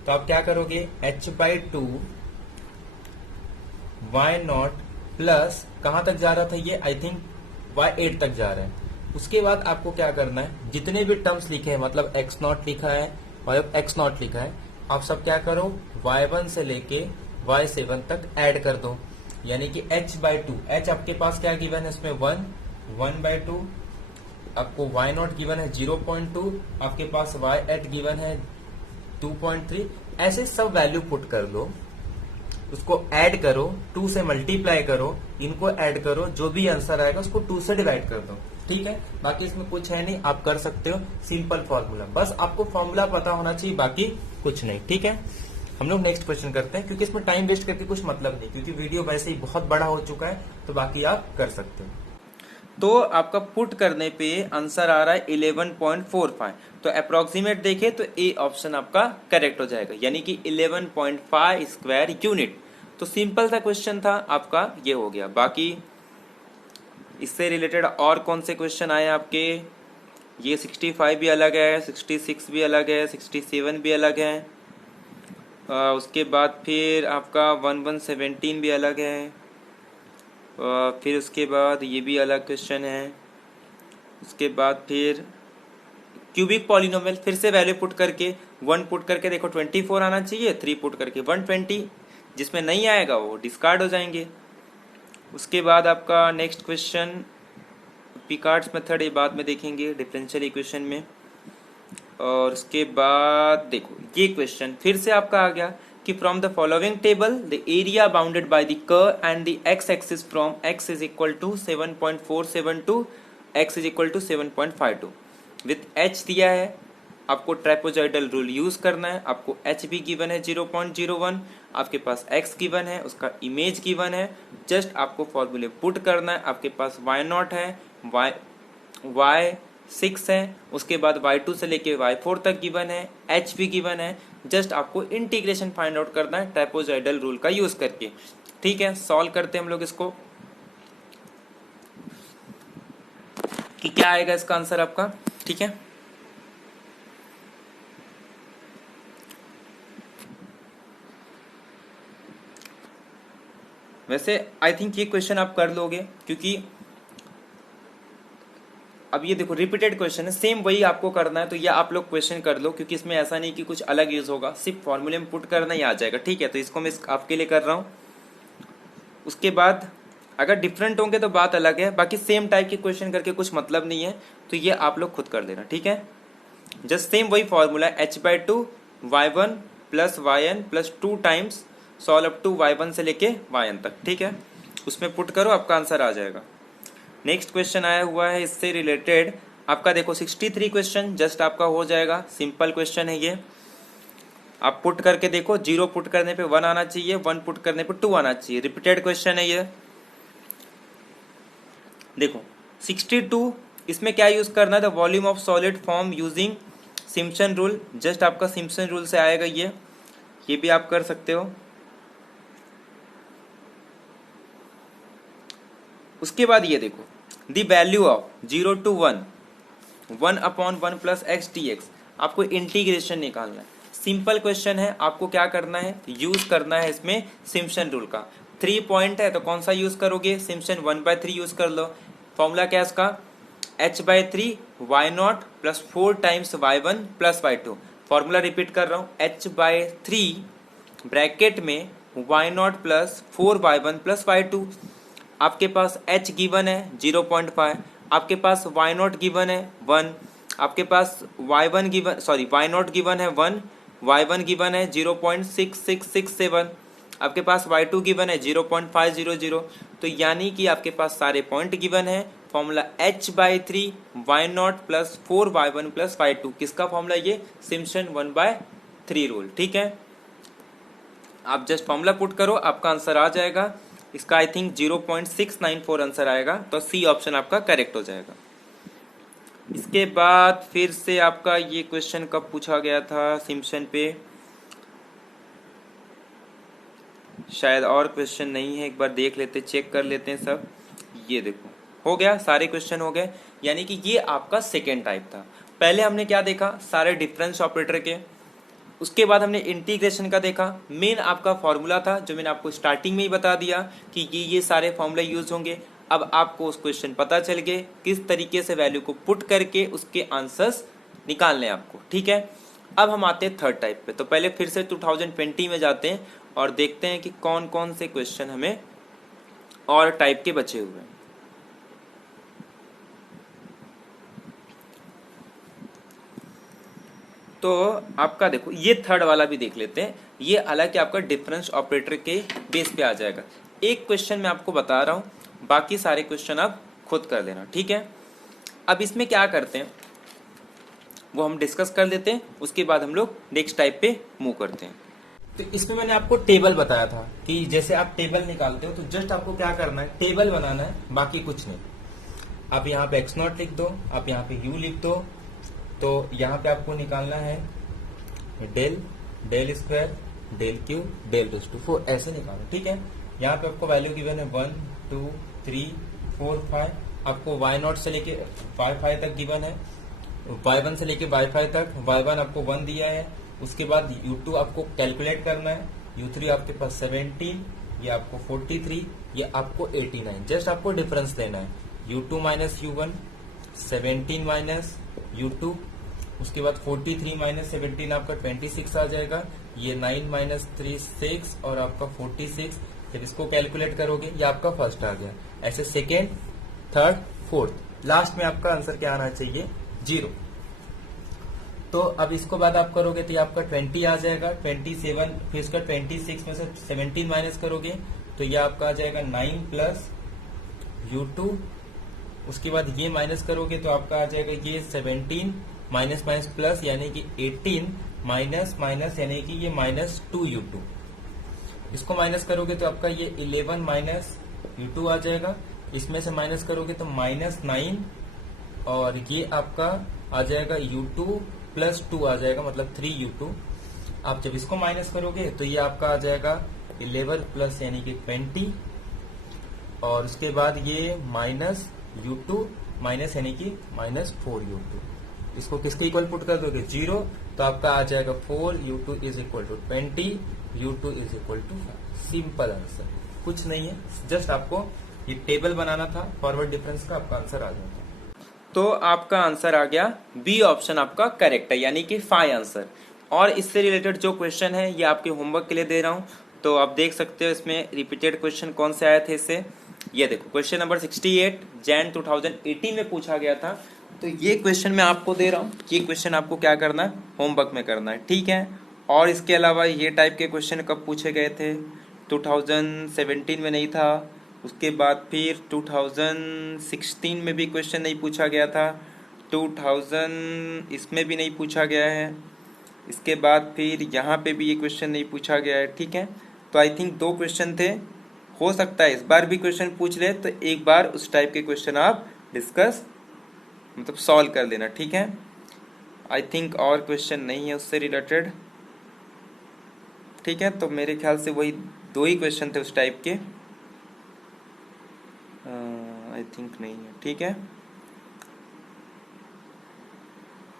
तो आप क्या करोगे, h/2 y0 प्लस कहां तक जा रहा था ये, आई थिंक y8 तक जा रहा है। उसके बाद आपको क्या करना है, जितने भी टर्म्स लिखे हैं, मतलब x0 लिखा है y ऑफ x0 लिखा है, आप सब क्या करो y1 से लेके y7 तक ऐड कर दो, यानी कि h/2, h आपके पास क्या गिवन है इसमें 1/2, आपको y0 गिवन है 0.2, आपके पास y8 गिवन है 2.3, ऐसे सब वैल्यू पुट कर लो, उसको ऐड करो, 2 से मल्टीप्लाई करो, इनको ऐड करो, जो भी आंसर आएगा उसको 2 से डिवाइड कर दो। ठीक है, बाकी इसमें कुछ है नहीं, आप कर सकते हो, सिंपल फॉर्मूला, बस आपको फॉर्मूला पता होना चाहिए, बाकी कुछ नहीं। ठीक है, हम लोग नेक्स्ट क्वेश्चन करते हैं, क्योंकि इसमें टाइम वेस्ट करके कुछ मतलब नहीं, क्योंकि वीडियो वैसे ही बहुत बड़ा हो चुका है, तो बाकी आप कर सकते हो। तो आपका पुट करने पे आंसर आ रहा है 11.45, तो अप्रोक्सीमेट देखे तो ए ऑप्शन आपका करेक्ट हो जाएगा, यानी कि 11.5 स्क्वायर यूनिट। तो सिंपल सा क्वेश्चन था आपका, ये हो गया। बाकी इससे रिलेटेड और कौन से क्वेश्चन आए आपके, ये 65 भी अलग है, 66 भी अलग है, 67 भी अलग है, उसके बाद फिर आपका 1117 भी अलग है, फिर उसके बाद ये भी अलग क्वेश्चन है। उसके बाद फिर क्यूबिक पॉलिनोमियल, फिर से वैल्यू पुट करके 1 पुट करके देखो 24 आना चाहिए, 3 पुट करके 120, जिसमें नहीं आएगा वो डिस्कार्ड हो जाएंगे। उसके बाद आपका नेक्स्ट क्वेश्चन पिकार्ड्स मेथड, ये बाद में देखेंगे डिफरेंशियल इक्वेशन में। और उसके बाद देखो ये क्वेश्चन फिर से आपका आ गया कि from the following table the area bounded by the curve and the x axis from x is equal to 7.472 to x is equal to 7.52 with h दिया है। आपको ट्रेपेजॉइडल रूल यूज करना है। आपको h भी गिवन है 0.01, आपके पास x गिवन है, उसका इमेज गिवन है, जस्ट आपको फॉर्मूले पुट करना है। आपके पास y0 है, y6 है, उसके बाद y2 से लेके y4 तक गिवन है, h भी गिवन है, जस्ट आपको इंटीग्रेशन फाइंड आउट करना है ट्रेपेजॉइडल रूल का यूज करके। ठीक है, सॉल्व करते हैं हम लोग इसको कि क्या आएगा इसका आंसर आपका। ठीक है, वैसे आई थिंक ये क्वेश्चन आप कर लोगे, क्योंकि अब ये देखो रिपीटेड क्वेश्चन है, सेम वही आपको करना है, तो ये आप लोग क्वेश्चन कर लो, क्योंकि इसमें ऐसा नहीं कि कुछ अलग यूज होगा, सिर्फ फॉर्मूले में पुट करना ही आ जाएगा। ठीक है, तो इसको मैं आपके लिए कर रहा हूँ। उसके बाद अगर डिफरेंट होंगे तो बात अलग है, बाकी सेम टाइप के क्वेश्चन करके कुछ मतलब नहीं है, तो ये आप लोग खुद कर लेना। ठीक है, जस्ट सेम वही formula h/2 y1 plus yn plus 2 times solve up to y1 से लेके yn तक, ठीक है। उसमें पुट करो, आपका आंसर आ जाएगा। नेक्स्ट क्वेश्चन आया हुआ है इससे रिलेटेड आपका, देखो 63 क्वेश्चन जस्ट आपका हो जाएगा। सिंपल क्वेश्चन है ये, आप पुट करके देखो। 0 पुट करने पे 1 आना चाहिए, 1 पुट करने पे 2 आना चाहिए। रिपीटेड क्वेश्चन है ये। देखो 62, इसमें क्या यूज करना है, the volume of solid form using Simpson rule. Just आपका सिम्पसन रूल से आएगा ये भी आप कर सकते हो। उसके बाद ये देखो, the value of 0 to 1 1/1 + x dx, आपको इंटीग्रेशन निकालना है। सिंपल क्वेश्चन है, आपको क्या करना है, यूज करना है इसमें सिम्पसन रूल का। 3 पॉइंट है तो कौन सा यूज करोगे, सिम्पसन 1/3 यूज कर लो। फॉर्मूला क्या है इसका, h/3 y0 + 4 times y1 + y2। Formula repeat कर रहा हूँ, h/3 ब्रैकेट में y0 + 4y1 + y2। आपके पास h गिवन है 0.5, आपके पास y0 गिवन है 1, आपके पास y1 गिवन y0 गिवन है 1, y1 गिवन है 0.6667, आपके पास y2 गिवन है 0.500। तो यानी कि आपके पास सारे पॉइंट गिवन है। Formula h/3 y0 + 4y1 + y2, किसका फॉर्मूला, ये सिम्पसन 1/3 रूल, ठीक है। आप जस्ट फॉर्मूला पुट करो, आपका आंसर आ जाएगा। इसका आई थिंक 0.694 आंसर आएगा, तो सी ऑप्शन आपका करेक्ट हो जाएगा। इसके बाद फिर से आपका ये क्वेश्चन कब पूछा गया था सिम्पसन पे, शायद और क्वेश्चन नहीं है, एक बार देख लेते, चेक कर लेते हैं सब। ये देखो हो गया, सारे क्वेश्चन हो गए। यानी कि ये आपका सेकेंड टाइप था। पहले हमने क्या देखा, सारे डिफरेंस ऑपरेटर के। उसके बाद हमने इंटीग्रेशन का देखा। मेन आपका फॉर्मूला था जो मैंने आपको स्टार्टिंग में ही बता दिया कि ये सारे फॉर्मूला यूज होंगे। अब आपको उस क्वेश्चन पता चल गए किस तरीके से वैल्यू को पुट करके उसके आंसर्स निकालने आपको, ठीक है। अब हम आते हैं थर्ड टाइप पे। तो पहले फिर से 2020 में जाते हैं और देखते हैं कि कौन कौन से क्वेश्चन हमें और टाइप के बचे हुए हैं। तो आपका देखो ये थर्ड वाला भी देख लेते हैं। ये हालांकि आपका डिफरेंस ऑपरेटर के बेस पे आ जाएगा। एक क्वेश्चन मैं आपको बता रहा हूं, बाकी सारे क्वेश्चन आप खुद कर लेना, ठीक है। अब इसमें क्या करते हैं वो हम डिस्कस कर लेते हैं, उसके बाद हम लोग नेक्स्ट टाइप पे मूव करते हैं। तो इसमें मैंने आपको टेबल बताया था कि जैसे आप टेबल निकालते हो तो जस्ट आपको क्या करना है, टेबल बनाना है, बाकी कुछ नहीं। आप यहाँ पे x0 लिख दो, आप यहाँ पे u लिख दो। तो यहाँ पे आपको निकालना है del square del q del to 4, ऐसे निकालो, ठीक है। यहाँ पे आपको वैल्यू गिवन है 1 2 3 4 5। आपको y0 से लेके y5 तक गिवन है, y1 से लेके y5 तक। y1 आपको 1 दिया है। उसके बाद u2 आपको कैलकुलेट करना है। u3 आपके पास 17, ये आपको 43, ये आपको 89। जस्ट आपको डिफरेंस लेना है, u2 minus u1, 17 minus u2, उसके बाद 43 माइनस 17 आपका 26 आ जाएगा। ये 9 माइनस 3 6 और आपका 46। जब इसको कैलकुलेट करोगे ये आपका फर्स्ट आ गया। ऐसे सेकेंड, थर्ड, फोर्थ, लास्ट में आपका आंसर क्या आना चाहिए, 0। तो अब इसको बाद आप करोगे तो ये आपका 20 आ जाएगा, 27, फिर इसका 26 में से 17 माइनस करोगे तो ये आपका आ जाएगा 9 प्लस u2। उसके बाद ये माइनस करोगे तो आपका आ जाएगा ये 17 माइनस माइनस प्लस यानी कि 18 माइनस माइनस यानी कि ये माइनस 2u2। इसको माइनस करोगे तो आपका ये 11 माइनस u2 आ जाएगा। इसमें से माइनस करोगे तो माइनस 9 और ये आपका आ जाएगा u2 प्लस 2 आ जाएगा, मतलब 3u2। आप जब इसको माइनस करोगे तो ये आपका आ जाएगा 11 प्लस यानी कि 20 और उसके बाद ये माइनस u2 माइनस यानी कि माइनस 4u2। इसको किसके इक्वल पुट कर दोगे, 0। तो आपका आ जाएगा 4u2 is equal to 20, u2 is equal to 5। Simple answer, कुछ नहीं है, जस्ट आपको ये टेबल बनाना था, फॉरवर्ड डिफरेंस का आपका आंसर आ जाता। तो आपका आंसर आ गया बी ऑप्शन आपका करेक्ट है, यानी कि 5 आंसर। और इससे रिलेटेड जो क्वेश्चन है ये आपके होमवर्क के लिए दे रहा हूँ, तो आप देख सकते हो इसमें रिपीटेड क्वेश्चन कौन से आए थे इससे। ये देखो क्वेश्चन नंबर 68 जैन 2018 में पूछा गया था, तो ये क्वेश्चन मैं आपको दे रहा हूँ। ये क्वेश्चन आपको क्या करना है, होमवर्क में करना है, ठीक है। और इसके अलावा ये टाइप के क्वेश्चन कब पूछे गए थे? 2017 में नहीं था, उसके बाद फिर 2016 में भी क्वेश्चन नहीं पूछा गया था, 2000 इसमें भी नहीं पूछा गया है, इसके बाद फिर यहाँ पे भी ये क्वेश्चन नहीं पूछा गया है। ठीक है, तो आई थिंक 2 क्वेश्चन थे, हो सकता है इस बार भी क्वेश्चन पूछ ले, तो एक बार उस टाइप के क्वेश्चन आप डिस्कस मतलब सॉल्व कर लेना। ठीक है, आई थिंक और क्वेश्चन नहीं है उससे रिलेटेड। ठीक है, तो मेरे ख्याल से वही 2 ही क्वेश्चन थे उस टाइप के, आई थिंक नहीं है। ठीक है,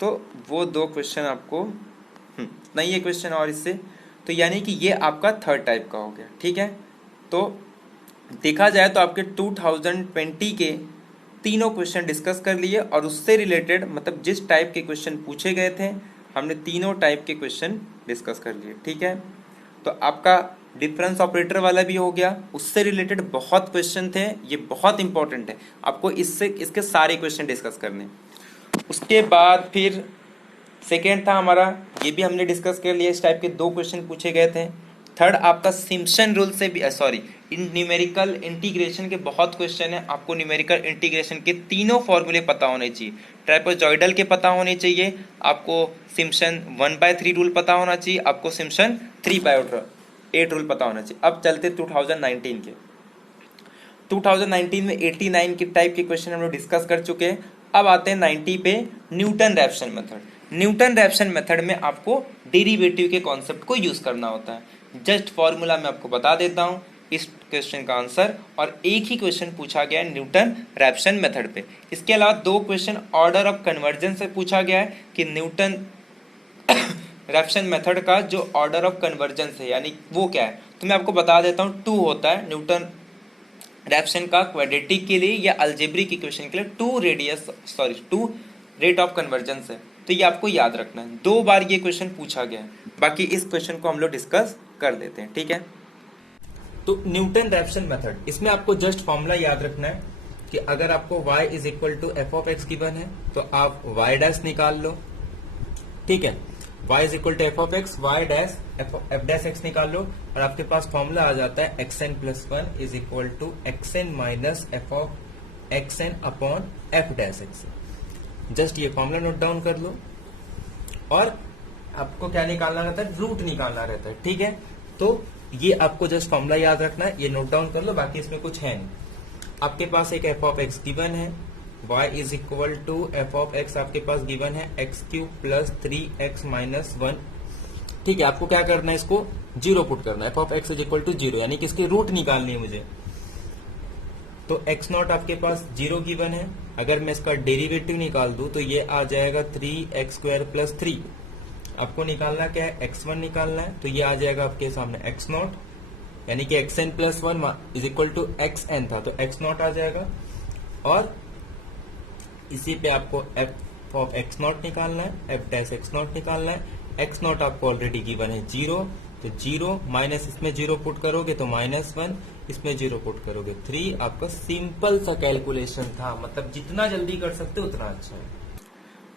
तो वो 2 क्वेश्चन आपको नहीं है क्वेश्चन और इससे, तो यानी कि ये आपका थर्ड टाइप का हो गया। ठीक है, तो देखा जाए तो आपके 2020 के तीनों क्वेश्चन डिस्कस कर लिए, और उससे रिलेटेड मतलब जिस टाइप के क्वेश्चन पूछे गए थे हमने तीनों टाइप के क्वेश्चन डिस्कस कर लिए। ठीक है, तो आपका डिफरेंस ऑपरेटर वाला भी हो गया, उससे रिलेटेड बहुत क्वेश्चन थे, ये बहुत इंपॉर्टेंट है, आपको इसके सारे क्वेश्चन डिस्कस करने। उसके बाद फिर सेकेंड था हमारा, ये भी हमने डिस्कस कर लिया, इस टाइप के 2 क्वेश्चन पूछे गए थे। थर्ड आपका सिम्पसन रूल से भी न्यूमेरिकल इंटीग्रेशन के बहुत क्वेश्चन है, आपको न्यूमेरिकल इंटीग्रेशन के तीनों फॉर्मूले पता होने चाहिए, ट्राइपोजॉइडल के पता होने चाहिए, आपको सिम्पसन 1/3 रूल पता होना चाहिए, आपको सिम्पसन 3/8 रूल पता होना चाहिए। अब चलते 2019 के। 2019 में 89 के टाइप के क्वेश्चन हम लोग डिस्कस कर चुके हैं। अब आते हैं 90 पे, Newton Raphson method. Newton Raphson method में आपको डेरिवेटिव के कॉन्सेप्ट को यूज करना होता है। जस्ट फॉर्मूला मैं आपको बता देता हूं इस क्वेश्चन का आंसर, और एक ही क्वेश्चन पूछा गया है न्यूटन रैप्सन मेथड पे। इसके अलावा 2 क्वेश्चन ऑर्डर ऑफ कन्वर्जन से पूछा गया है कि न्यूटन रैप्सन मेथड का जो ऑर्डर ऑफ कन्वर्जन है यानी वो क्या है, तो मैं आपको बता देता हूँ 2 होता है न्यूटन रैप्सन का क्वाड्रेटिक के लिए या अलजेब्रिक इक्वेशन के लिए 2 रेट ऑफ कन्वर्जन है, तो ये आपको याद रखना है। 2 बार ये क्वेश्चन पूछा गया है, बाकी इस क्वेश्चन को हम लोग डिस्कस कर देते हैं। ठीक है, तो न्यूटन रैप्सन मेथड, इसमें आपको जस्ट फॉर्मूला याद रखना है कि अगर आपको y is equal to F of x given है तो आप y डैश निकाल लो। ठीक है, y is equal to F of x, y dash f dash x निकाल लो, और आपके पास फॉर्मूला आ जाता है xn plus 1 is equal to xn minus F of xn upon f dash x. Just ये फॉर्मूला नोट डाउन कर लो, और आपको क्या निकालना रहता है, रूट निकालना रहता है। ठीक है, तो ये आपको जस्ट फॉर्मूला याद रखना है, ये नोट डाउन कर लो, बाकी इसमें कुछ है नहीं। आपके पास एक एफ ऑफ एक्स गिवन है, y is equal to F of x आपके पास गिवन है x cube plus 3x minus 1। ठीक है, आपको क्या करना है, इसको 0 पुट करना है, f of x is equal to 0, यानी कि इसकी रूट निकालनी है मुझे। तो x नॉट आपके पास 0 गिवन है, अगर मैं इसका डेरिवेटिव निकाल दूं तो ये आ जाएगा 3x स्क्वायर प्लस 3। आपको निकालना क्या है, x1 निकालना है, तो ये आ जाएगा आपके सामने x नॉट, यानी कि xn plus 1 is equal to xn था, तो x नॉट आ जाएगा, और इसी पे आपको f ऑफ x नॉट निकालना है, f डैश x नॉट निकालना है। x नॉट आपको ऑलरेडी गिवन है 0, तो 0 माइनस इसमें 0 पुट करोगे तो -1, इसमें 0 पुट करोगे 3। आपका सिंपल सा कैलकुलेशन था, मतलब जितना जल्दी कर सकते हो उतना अच्छा है।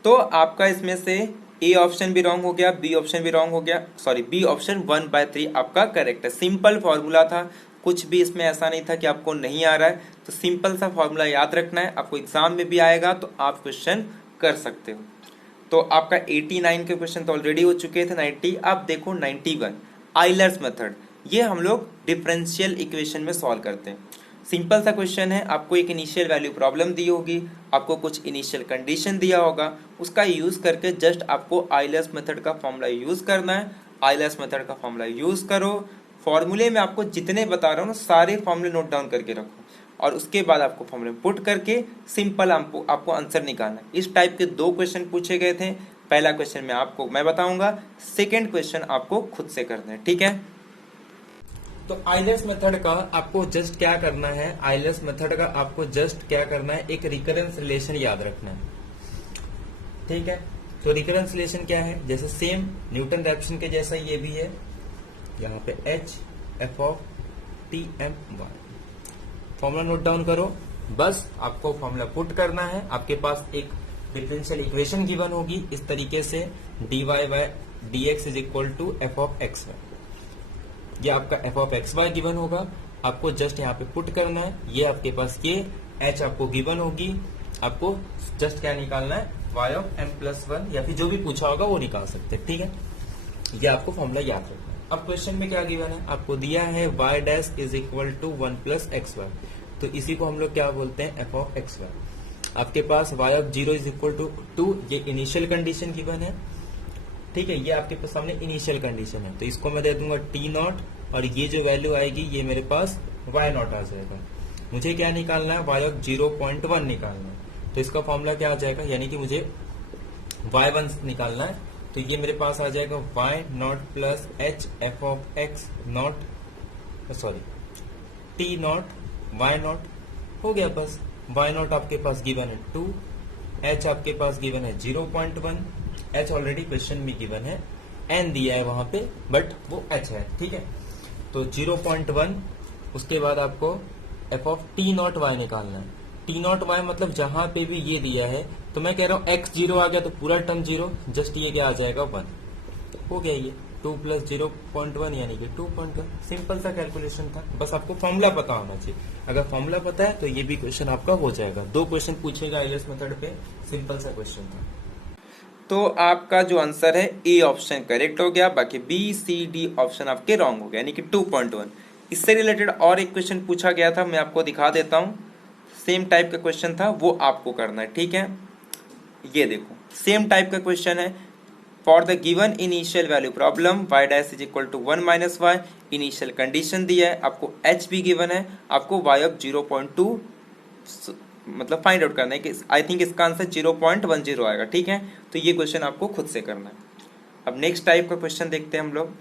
तो आपका इसमें से ए ऑप्शन भी रॉन्ग हो गया, बी ऑप्शन भी रॉन्ग हो गया, बी ऑप्शन 1/3 आपका करेक्ट है। सिंपल फॉर्मूला था, कुछ भी इसमें ऐसा नहीं था कि आपको नहीं आ रहा है, तो सिंपल सा फॉर्मूला याद रखना है, आपको एग्जाम में भी आएगा तो आप क्वेश्चन कर सकते हो। तो आपका 89 के क्वेश्चन तो ऑलरेडी हो चुके थे। 90 अब देखो 91 आइलर्स मेथड, ये हम लोग डिफरेंशियल इक्वेशन में सॉल्व करते हैं। सिंपल सा क्वेश्चन है, आपको एक इनिशियल वैल्यू प्रॉब्लम दी होगी, आपको कुछ इनिशियल कंडीशन दिया होगा, उसका यूज करके जस्ट आपको आइलर्स मेथड का फॉर्मूला यूज करना है। आइलर्स मेथड का फॉर्मूला यूज करो, फॉर्मूले में आपको जितने बता रहा हूँ ना सारे फॉर्मूले नोट डाउन करके रखो, और उसके बाद आपको फॉर्मूले पुट करके सिंपल आपको आंसर निकालना है। इस टाइप के 2 क्वेश्चन पूछे गए थे। पहला क्वेश्चन मैं बताऊंगा, सेकेंड क्वेश्चन आपको खुद से करना है। ठीक है, तो आइलर्स मेथड का आपको जस्ट क्या करना है, आइलर्स मेथड का आपको जस्ट क्या करना है, एक रिकरेंस रिलेशन याद रखना है। ठीक है, तो रिकरेंस रिलेशन क्या है, जैसे सेम न्यूटन रैप्सन के जैसा ये भी है, यहाँ पे h f of t m y। Formula note down करो, बस आपको फॉर्मूला पुट करना है। आपके पास एक डिफरेंशियल इक्वेशन गिवन होगी इस तरीके से, dy by dx is equal to F of x y. ये आपका f of x y given होगा, आपको जस्ट यहाँ पे पुट करना है। ये आपके पास ये h आपको गिवन होगी, आपको जस्ट क्या निकालना है, y ऑफ m प्लस 1 या फिर जो भी पूछा होगा वो निकाल सकते हैं, ठीक है। ये आपको फॉर्मूला याद रखना है। अब क्वेश्चन में क्या गिवन है, आपको दिया है y dash is equal to 1 plus x y, तो इसी को हम लोग क्या बोलते हैं, एफ ऑफ एक्स वाई। आपके पास y of 0 is equal to 2, ये इनिशियल कंडीशन गिवन है, ठीक है। ये आपके पास सामने इनिशियल कंडीशन है, तो इसको मैं दे दूंगा टी नॉट, और ये जो वैल्यू आएगी ये मेरे पास y नॉट आ जाएगा। मुझे क्या निकालना है, y ऑफ 0.1 निकालना है, तो इसका फॉर्मूला क्या आ जाएगा, यानी कि मुझे y1 निकालना है, तो ये मेरे पास आ जाएगा y naught plus h F of x not, sorry t not y not, हो गया बस। y नॉट आपके पास गिवन है 2, h आपके पास गिवन है 0.1, h ऑलरेडी क्वेश्चन में गिवन है, n दिया है वहां पे बट वो h है, ठीक है। तो 0.1, उसके बाद आपको f of t naught y निकालना है। टी नॉट वाई मतलब जहां पे भी ये दिया है, तो मैं कह रहा हूँ x 0 आ गया तो पूरा टर्म 0, जस्ट ये क्या आ जाएगा 1, हो गया ये 2 प्लस 0.1 यानी कि 2.1। सिंपल सा कैलकुलेशन था, बस आपको फॉर्मूला पता होना चाहिए। अगर फॉर्मूला पता है तो ये भी क्वेश्चन आपका हो जाएगा। 2 क्वेश्चन पूछेगा आईएलटीएस मेथड पे, सिंपल सा क्वेश्चन था। तो आपका जो आंसर है ए ऑप्शन करेक्ट हो गया, बाकी बी सी डी ऑप्शन आपके रॉन्ग हो गया, यानी कि 2.1। इससे रिलेटेड और एक क्वेश्चन पूछा गया था, मैं आपको दिखा देता हूँ। सेम टाइप का क्वेश्चन था, वो आपको करना है, ठीक है। ये देखो सेम टाइप का क्वेश्चन है। For the given initial value problem y dash is equal to 1 minus y, initial condition दिया है, आपको h भी गिवन है, आपको y ऑफ 0.2 मतलब फाइंड आउट करना है कि आई थिंक इसका आंसर 0.10 आएगा, ठीक है। तो ये क्वेश्चन आपको खुद से करना है। अब नेक्स्ट टाइप का क्वेश्चन देखते हैं हम लोग।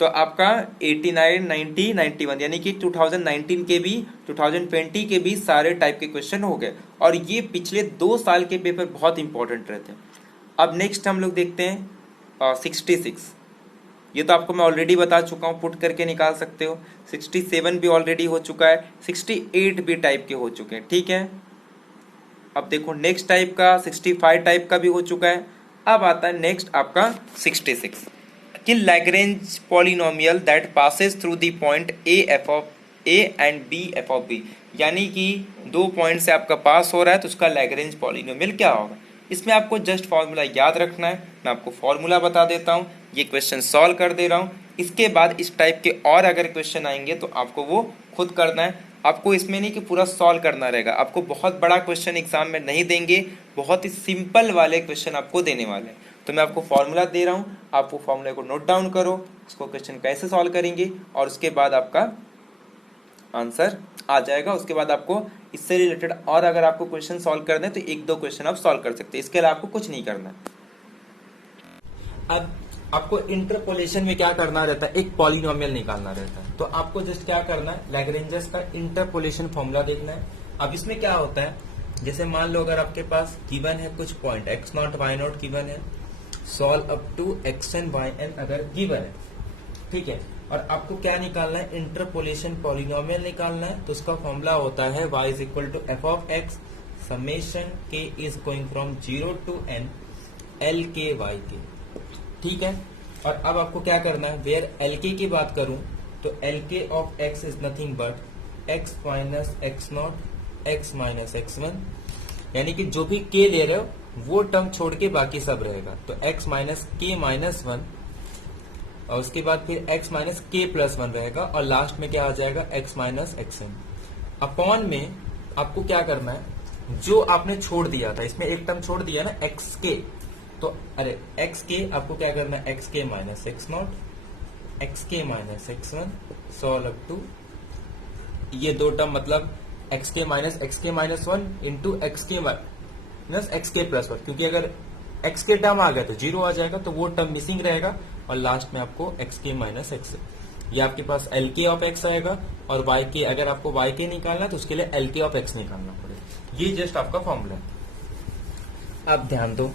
तो आपका 89, 90, 91 यानी कि 2019 के भी 2020 के भी सारे टाइप के क्वेश्चन हो गए, और ये पिछले 2 साल के पेपर बहुत इंपॉर्टेंट रहते हैं। अब नेक्स्ट हम लोग देखते हैं 66। ये तो आपको मैं ऑलरेडी बता चुका हूँ, पुट करके निकाल सकते हो। 67 भी ऑलरेडी हो चुका है, 68 भी टाइप के हो चुके हैं, ठीक है। अब देखो नेक्स्ट टाइप का 65 टाइप का भी हो चुका है। अब आता है नेक्स्ट आपका 66 कि Lagrange polynomial that passes through the point a f of a and b F of b, यानी कि 2 पॉइंट से आपका पास हो रहा है तो उसका लैग्रेंज पॉलिनोमियल क्या होगा। इसमें आपको जस्ट फॉर्मूला याद रखना है। मैं आपको फॉर्मूला बता देता हूँ, ये क्वेश्चन सॉल्व कर दे रहा हूँ। इसके बाद इस टाइप के और अगर क्वेश्चन आएंगे तो आपको वो खुद करना है। आपको इसमें नहीं कि पूरा सॉल्व करना रहेगा, आपको बहुत बड़ा क्वेश्चन एग्जाम में नहीं देंगे, बहुत ही सिंपल वाले क्वेश्चन आपको देने वाले हैं। तो मैं आपको फॉर्मूला दे रहा हूँ, आप वो फॉर्मूला को नोट डाउन करो, उसको क्वेश्चन कैसे सॉल्व करेंगे, और उसके बाद आपका आंसर आ जाएगा। उसके बाद आपको इससे रिलेटेड और अगर आपको क्वेश्चन सॉल्व करना है तो 1-2 क्वेश्चन आप सॉल्व कर सकते हैं, इसके अलावा आपको कुछ नहीं करना है। अब आपको इंटरपोलेशन में क्या करना रहता है, एक पॉलिनोमियल निकालना रहता है। तो आपको जस्ट क्या करना है, लैग्रेंजस का इंटरपोलेशन फॉर्मूला देखना है। अब इसमें क्या होता है, जैसे मान लो अगर आपके पास गिवन है कुछ point x not y not given है, solve up to xn yn अगर गिवन है, ठीक है। और आपको क्या निकालना है, इंटरपोलेशन पॉलिनोमियल निकालना है। तो उसका फॉर्मूला होता है y is equal to F of x summation k is going from 0 to n l k y k, ठीक है। और अब आपको क्या करना है, वेयर एल के की बात करूं तो एल के of x is nothing but x minus x naught x minus x one, यानी कि जो भी के ले रहे हो वो टर्म छोड़ के बाकी सब रहेगा। तो x माइनस के माइनस 1 और उसके बाद फिर x माइनस के प्लस 1 रहेगा, और लास्ट में क्या आ जाएगा x minus x n. Upon में आपको क्या करना है, जो आपने छोड़ दिया था, इसमें एक टर्म छोड़ दिया ना x के, तो अरे x के आपको क्या करना है, x के माइनस एक्स नॉट एक्स के minus x one solve up to ये 2 टर्म मतलब एक्स के माइनस 1 इंटू एक्स के माइनस एक्स के प्लस 1, क्योंकि अगर एक्स के टर्म आ गया तो 0 आ जाएगा, तो वो टर्म मिसिंग रहेगा, और लास्ट में आपको एक्स के माइनस एक्स, ये आपके पास एल के ऑफ एक्स आएगा। और वाई के, अगर आपको वाई के निकालना है तो उसके लिए एल के ऑफ एक्स निकालना पड़ेगा। ये जस्ट आपका फॉर्मूला है। अब ध्यान दो,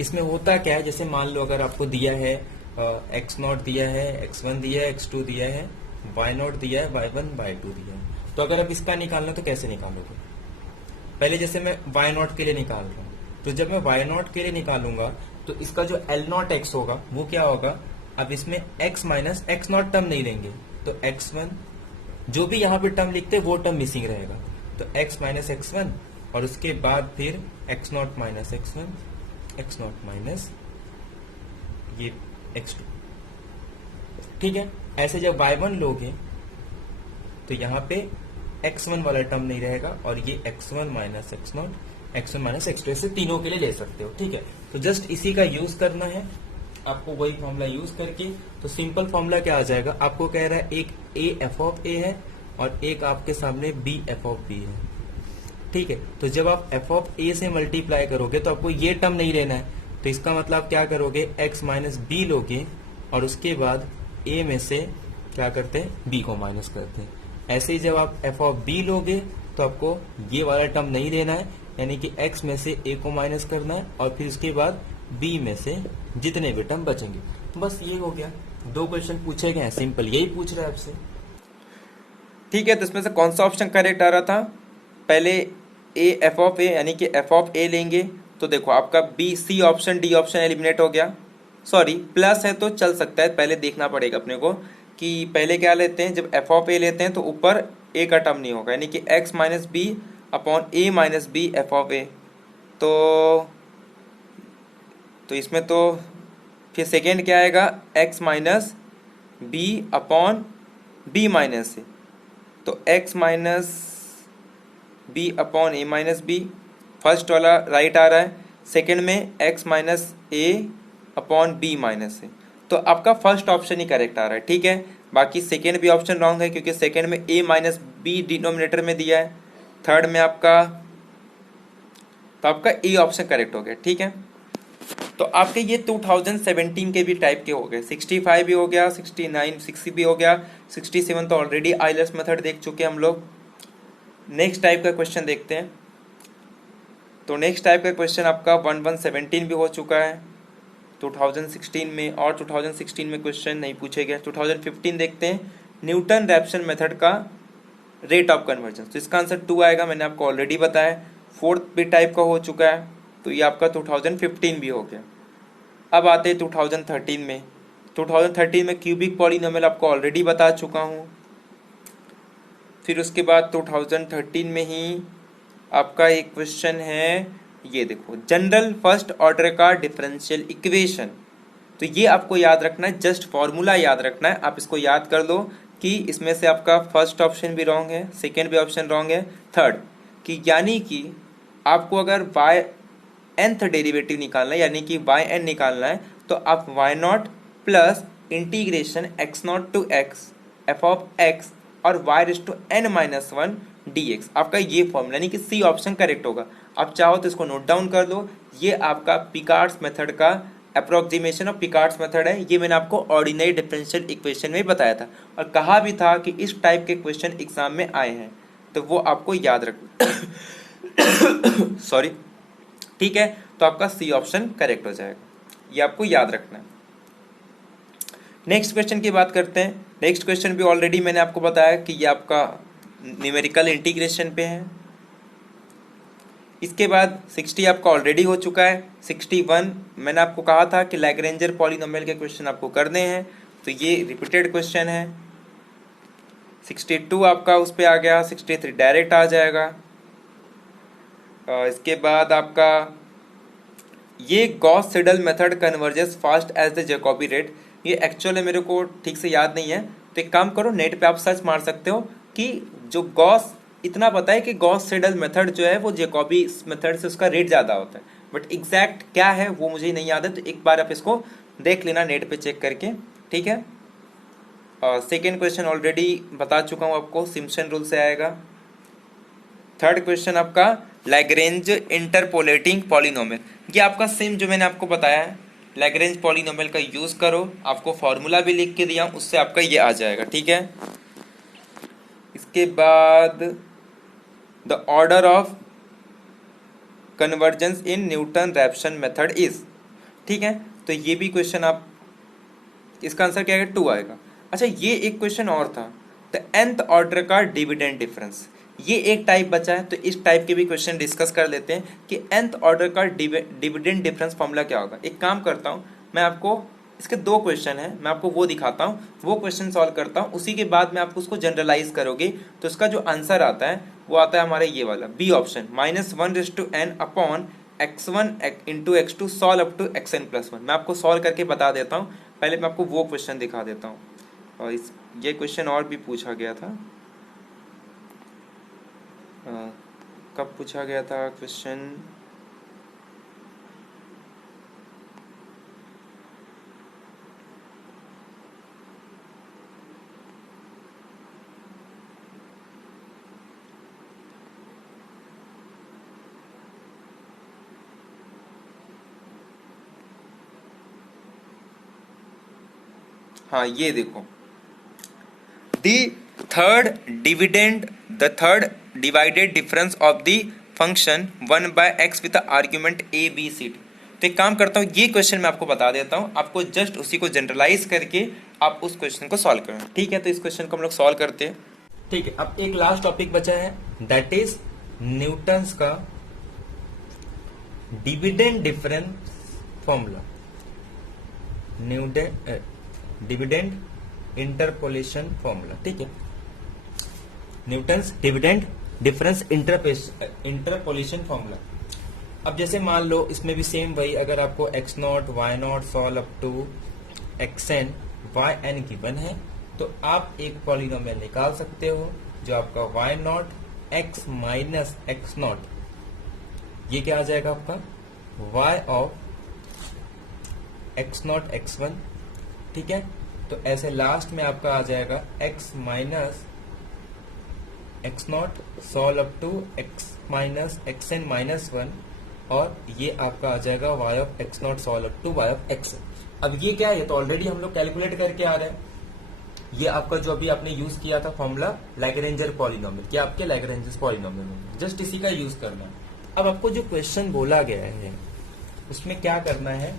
इसमें होता क्या है, जैसे मान लो अगर आपको दिया है एक्स नॉट दिया है, एक्स वन दिया है, एक्स टू दिया है, वाई नॉट दिया है, वाई वन वाई टू दिया है, तो अगर आप इसका निकालना तो कैसे निकालोगे। पहले जैसे मैं वाई नॉट के लिए निकाल रहा हूँ, तो जब मैं वाई नॉट के लिए निकालूंगा तो इसका जो L नॉट एक्स होगा वो क्या होगा, अब इसमें x minus x not term नहीं लेंगे तो x1, जो भी यहाँ पे टर्म लिखते हैं वो टर्म मिसिंग रहेगा, तो x माइनस x1 और उसके बाद फिर x not minus x1, x not minus ये x2। ठीक है, ऐसे जब y1 लोगे तो यहाँ पे x1 वाला टर्म नहीं रहेगा और ये x1 minus x naught, x1 minus x2, ऐसे तीनों के लिए ले सकते हो। ठीक है, तो जस्ट इसी का यूज करना है आपको, वही फॉर्मूला यूज करके। तो सिंपल फॉर्मूला क्या आ जाएगा, आपको कह रहा है एक a f ऑफ a है और एक आपके सामने b f ऑफ b है। ठीक है, तो जब आप f ऑफ a से मल्टीप्लाई करोगे तो आपको ये टर्म नहीं लेना है, तो इसका मतलब आप क्या करोगे, x माइनस बी लोगे और उसके बाद a में से क्या करते हैं, b को माइनस करते हैं। ऐसे ही जब आप f ऑफ b लोगे तो आपको ये वाला टर्म नहीं लेना है, यानी कि x में से a को माइनस करना है और फिर उसके बाद b में से जितने भी टर्म बचेंगे। बस ये हो गया, 2 क्वेश्चन पूछे गए हैं, सिंपल यही पूछ रहा है आपसे। ठीक है, तो इसमें से कौन सा ऑप्शन करेक्ट आ रहा था, पहले ए एफ ऑफ ए यानी कि एफ ऑफ ए लेंगे तो देखो आपका b c option d option eliminate हो गया, सॉरी प्लस है तो चल सकता है, पहले देखना पड़ेगा अपने को कि पहले क्या लेते हैं, जब एफ ऑफ ए लेते हैं तो ऊपर ए का टर्म नहीं होगा, यानी कि X minus B upon A minus B F of A. तो इसमें तो फिर सेकेंड क्या आएगा, X minus B upon B minus A, तो X minus B upon A minus B, first वाला राइट आ रहा है, सेकेंड में X minus A upon B minus A, तो आपका फर्स्ट ऑप्शन ही करेक्ट आ रहा है। ठीक है, बाकी सेकेंड भी ऑप्शन रॉन्ग है क्योंकि सेकेंड में ए माइनस बी डिनोमिनेटर में दिया है, थर्ड में आपका, तो आपका ए ऑप्शन करेक्ट हो गया। ठीक है, तो आपके ये 2017 के भी टाइप के हो गए, 65 भी हो गया, 69 60 भी हो गया, 67 तो ऑलरेडी आइलेट्स मेथड देख चुके हैं हम लोग। नेक्स्ट टाइप का क्वेश्चन देखते हैं, तो नेक्स्ट टाइप का क्वेश्चन आपका 1117 भी हो चुका है 2016 में, और 2016 में क्वेश्चन नहीं पूछे गए। 2015 देखते हैं, न्यूटन रैप्सन मेथड का रेट ऑफ कन्वर्जन, तो इसका आंसर 2 आएगा, मैंने आपको ऑलरेडी बताया। फोर्थ भी टाइप का हो चुका है, तो ये आपका 2015 भी हो गया। अब आते हैं 2013 में, 2013 में क्यूबिक पॉलिनोमियल आपको ऑलरेडी बता चुका हूँ। फिर उसके बाद 2013 में ही आपका एक क्वेश्चन है, ये देखो जनरल फर्स्ट ऑर्डर का डिफरेंशियल इक्वेशन, तो ये आपको याद रखना है, जस्ट फॉर्मूला याद रखना है, आप इसको याद कर लो कि इसमें से आपका फर्स्ट ऑप्शन भी रॉन्ग है, सेकेंड भी ऑप्शन रॉन्ग है, थर्ड कि यानी कि आपको अगर y nth डेरिवेटिव निकालना है यानी कि y n निकालना है तो आप y naught plus integration x naught to x f of x और y raise to n minus 1 dx, आपका ये फॉर्मूला यानी कि सी ऑप्शन करेक्ट होगा। आप चाहो तो इसको नोट डाउन कर लो, ये आपका पिकार्ड्स मेथड का अप्रोक्सीमेशन ऑफ पिकार्ड्स मेथड है, ये मैंने आपको ऑर्डिनरी डिफरेंशियल इक्वेशन में बताया था और कहा भी था कि इस टाइप के क्वेश्चन एग्जाम में आए हैं, तो वो आपको याद रख सॉरी। ठीक है, तो आपका सी ऑप्शन करेक्ट हो जाएगा, ये आपको याद रखना है। नेक्स्ट क्वेश्चन की बात करते हैं। नेक्स्ट क्वेश्चन भी ऑलरेडी मैंने आपको बताया कि ये आपका न्यूमेरिकल इंटीग्रेशन पे है। इसके बाद 60 आपका ऑलरेडी हो चुका है, 61 मैंने आपको कहा था कि लैग्रेंजर पॉलिनोमियल के क्वेश्चन आपको करने हैं, तो ये रिपीटेड क्वेश्चन है। 62 आपका उस पर आ गया, 63 डायरेक्ट आ जाएगा। इसके बाद आपका ये Gauss Seidel method converges fast as the Jacobi rate, ये एक्चुअली मेरे को ठीक से याद नहीं है, तो एक काम करो नेट पे आप सर्च मार सकते हो कि जो गॉस, इतना पता है कि गॉस सिडल मेथड जो है वो जैकोबी मेथड से उसका रेट ज़्यादा होता है, बट एग्जैक्ट क्या है वो मुझे नहीं याद है, तो एक बार आप इसको देख लेना नेट पे चेक करके। ठीक है, सेकेंड क्वेश्चन ऑलरेडी बता चुका हूँ आपको, सिम्पसन रूल से आएगा। थर्ड क्वेश्चन आपका लैग्रेंज इंटरपोलेटिंग पॉलिनोमियल, ये आपका सेम जो मैंने आपको बताया है, लैग्रेंज पॉलिनोमियल का यूज़ करो, आपको फॉर्मूला भी लिख के दिया, उससे आपका ये आ जाएगा। ठीक है, इसके बाद the order of convergence in newton Raphson method is, ठीक है, तो ये भी क्वेश्चन आप, इसका आंसर क्या है, 2 आएगा। अच्छा, ये एक क्वेश्चन और था, द nth ऑर्डर का डिविडेंड डिफरेंस, ये एक टाइप बचा है, तो इस टाइप के भी क्वेश्चन डिस्कस कर लेते हैं कि nth ऑर्डर का डिविडेंड डिफरेंस फॉर्मूला क्या होगा। एक काम करता हूँ, मैं आपको इसके 2 क्वेश्चन है, मैं आपको वो दिखाता हूँ, वो क्वेश्चन सॉल्व करता हूँ, उसी के बाद में आपको उसको जनरलाइज करोगे तो इसका जो आंसर आता है वो आता है हमारे ये वाला b option, -1/n upon x1 into x2 solve up to xn+1। मैं आपको सॉल्व करके बता देता हूँ, पहले मैं आपको वो क्वेश्चन दिखा देता हूँ। और ये क्वेश्चन और भी पूछा गया था, कब पूछा गया था क्वेश्चन, हाँ ये देखो, the third divided difference of the function 1/x with argument a b c। तो एक काम करता हूँ, ये क्वेश्चन मैं आपको बता देता हूँ, आपको जस्ट उसी को जनरलाइज करके आप उस क्वेश्चन को सॉल्व करें। ठीक है, तो इस क्वेश्चन को हम लोग सॉल्व करते हैं। ठीक है, अब एक लास्ट टॉपिक बचा है, दैट इज न्यूटन्स का dividend difference formula, dividend interpolation formula. ठीक है, Newton's dividend difference interpolation formula. अब जैसे मान लो इसमें भी सेम वही, अगर आपको x0 y0 solve up to xn yn given है तो आप एक पॉलिनोमियल निकाल सकते हो जो आपका y0 x माइनस x0, ये क्या आ जाएगा आपका y ऑफ x0 x1। ठीक है, तो ऐसे लास्ट में आपका आ जाएगा x minus x0 solve up to x minus xn minus 1, और ये आपका आ जाएगा y of x0 solve up to y of x। अब ये क्या है, ये तो ऑलरेडी हम लोग कैलकुलेट करके आ रहे हैं, ये आपका जो अभी आपने यूज किया था फॉर्मूला लैग्रेंजर पॉलिनोमियल, क्या आपके लैग्रेंजर पॉलिनोमियल में जस्ट इसी का यूज करना है। अब आपको जो क्वेश्चन बोला गया है उसमें क्या करना है,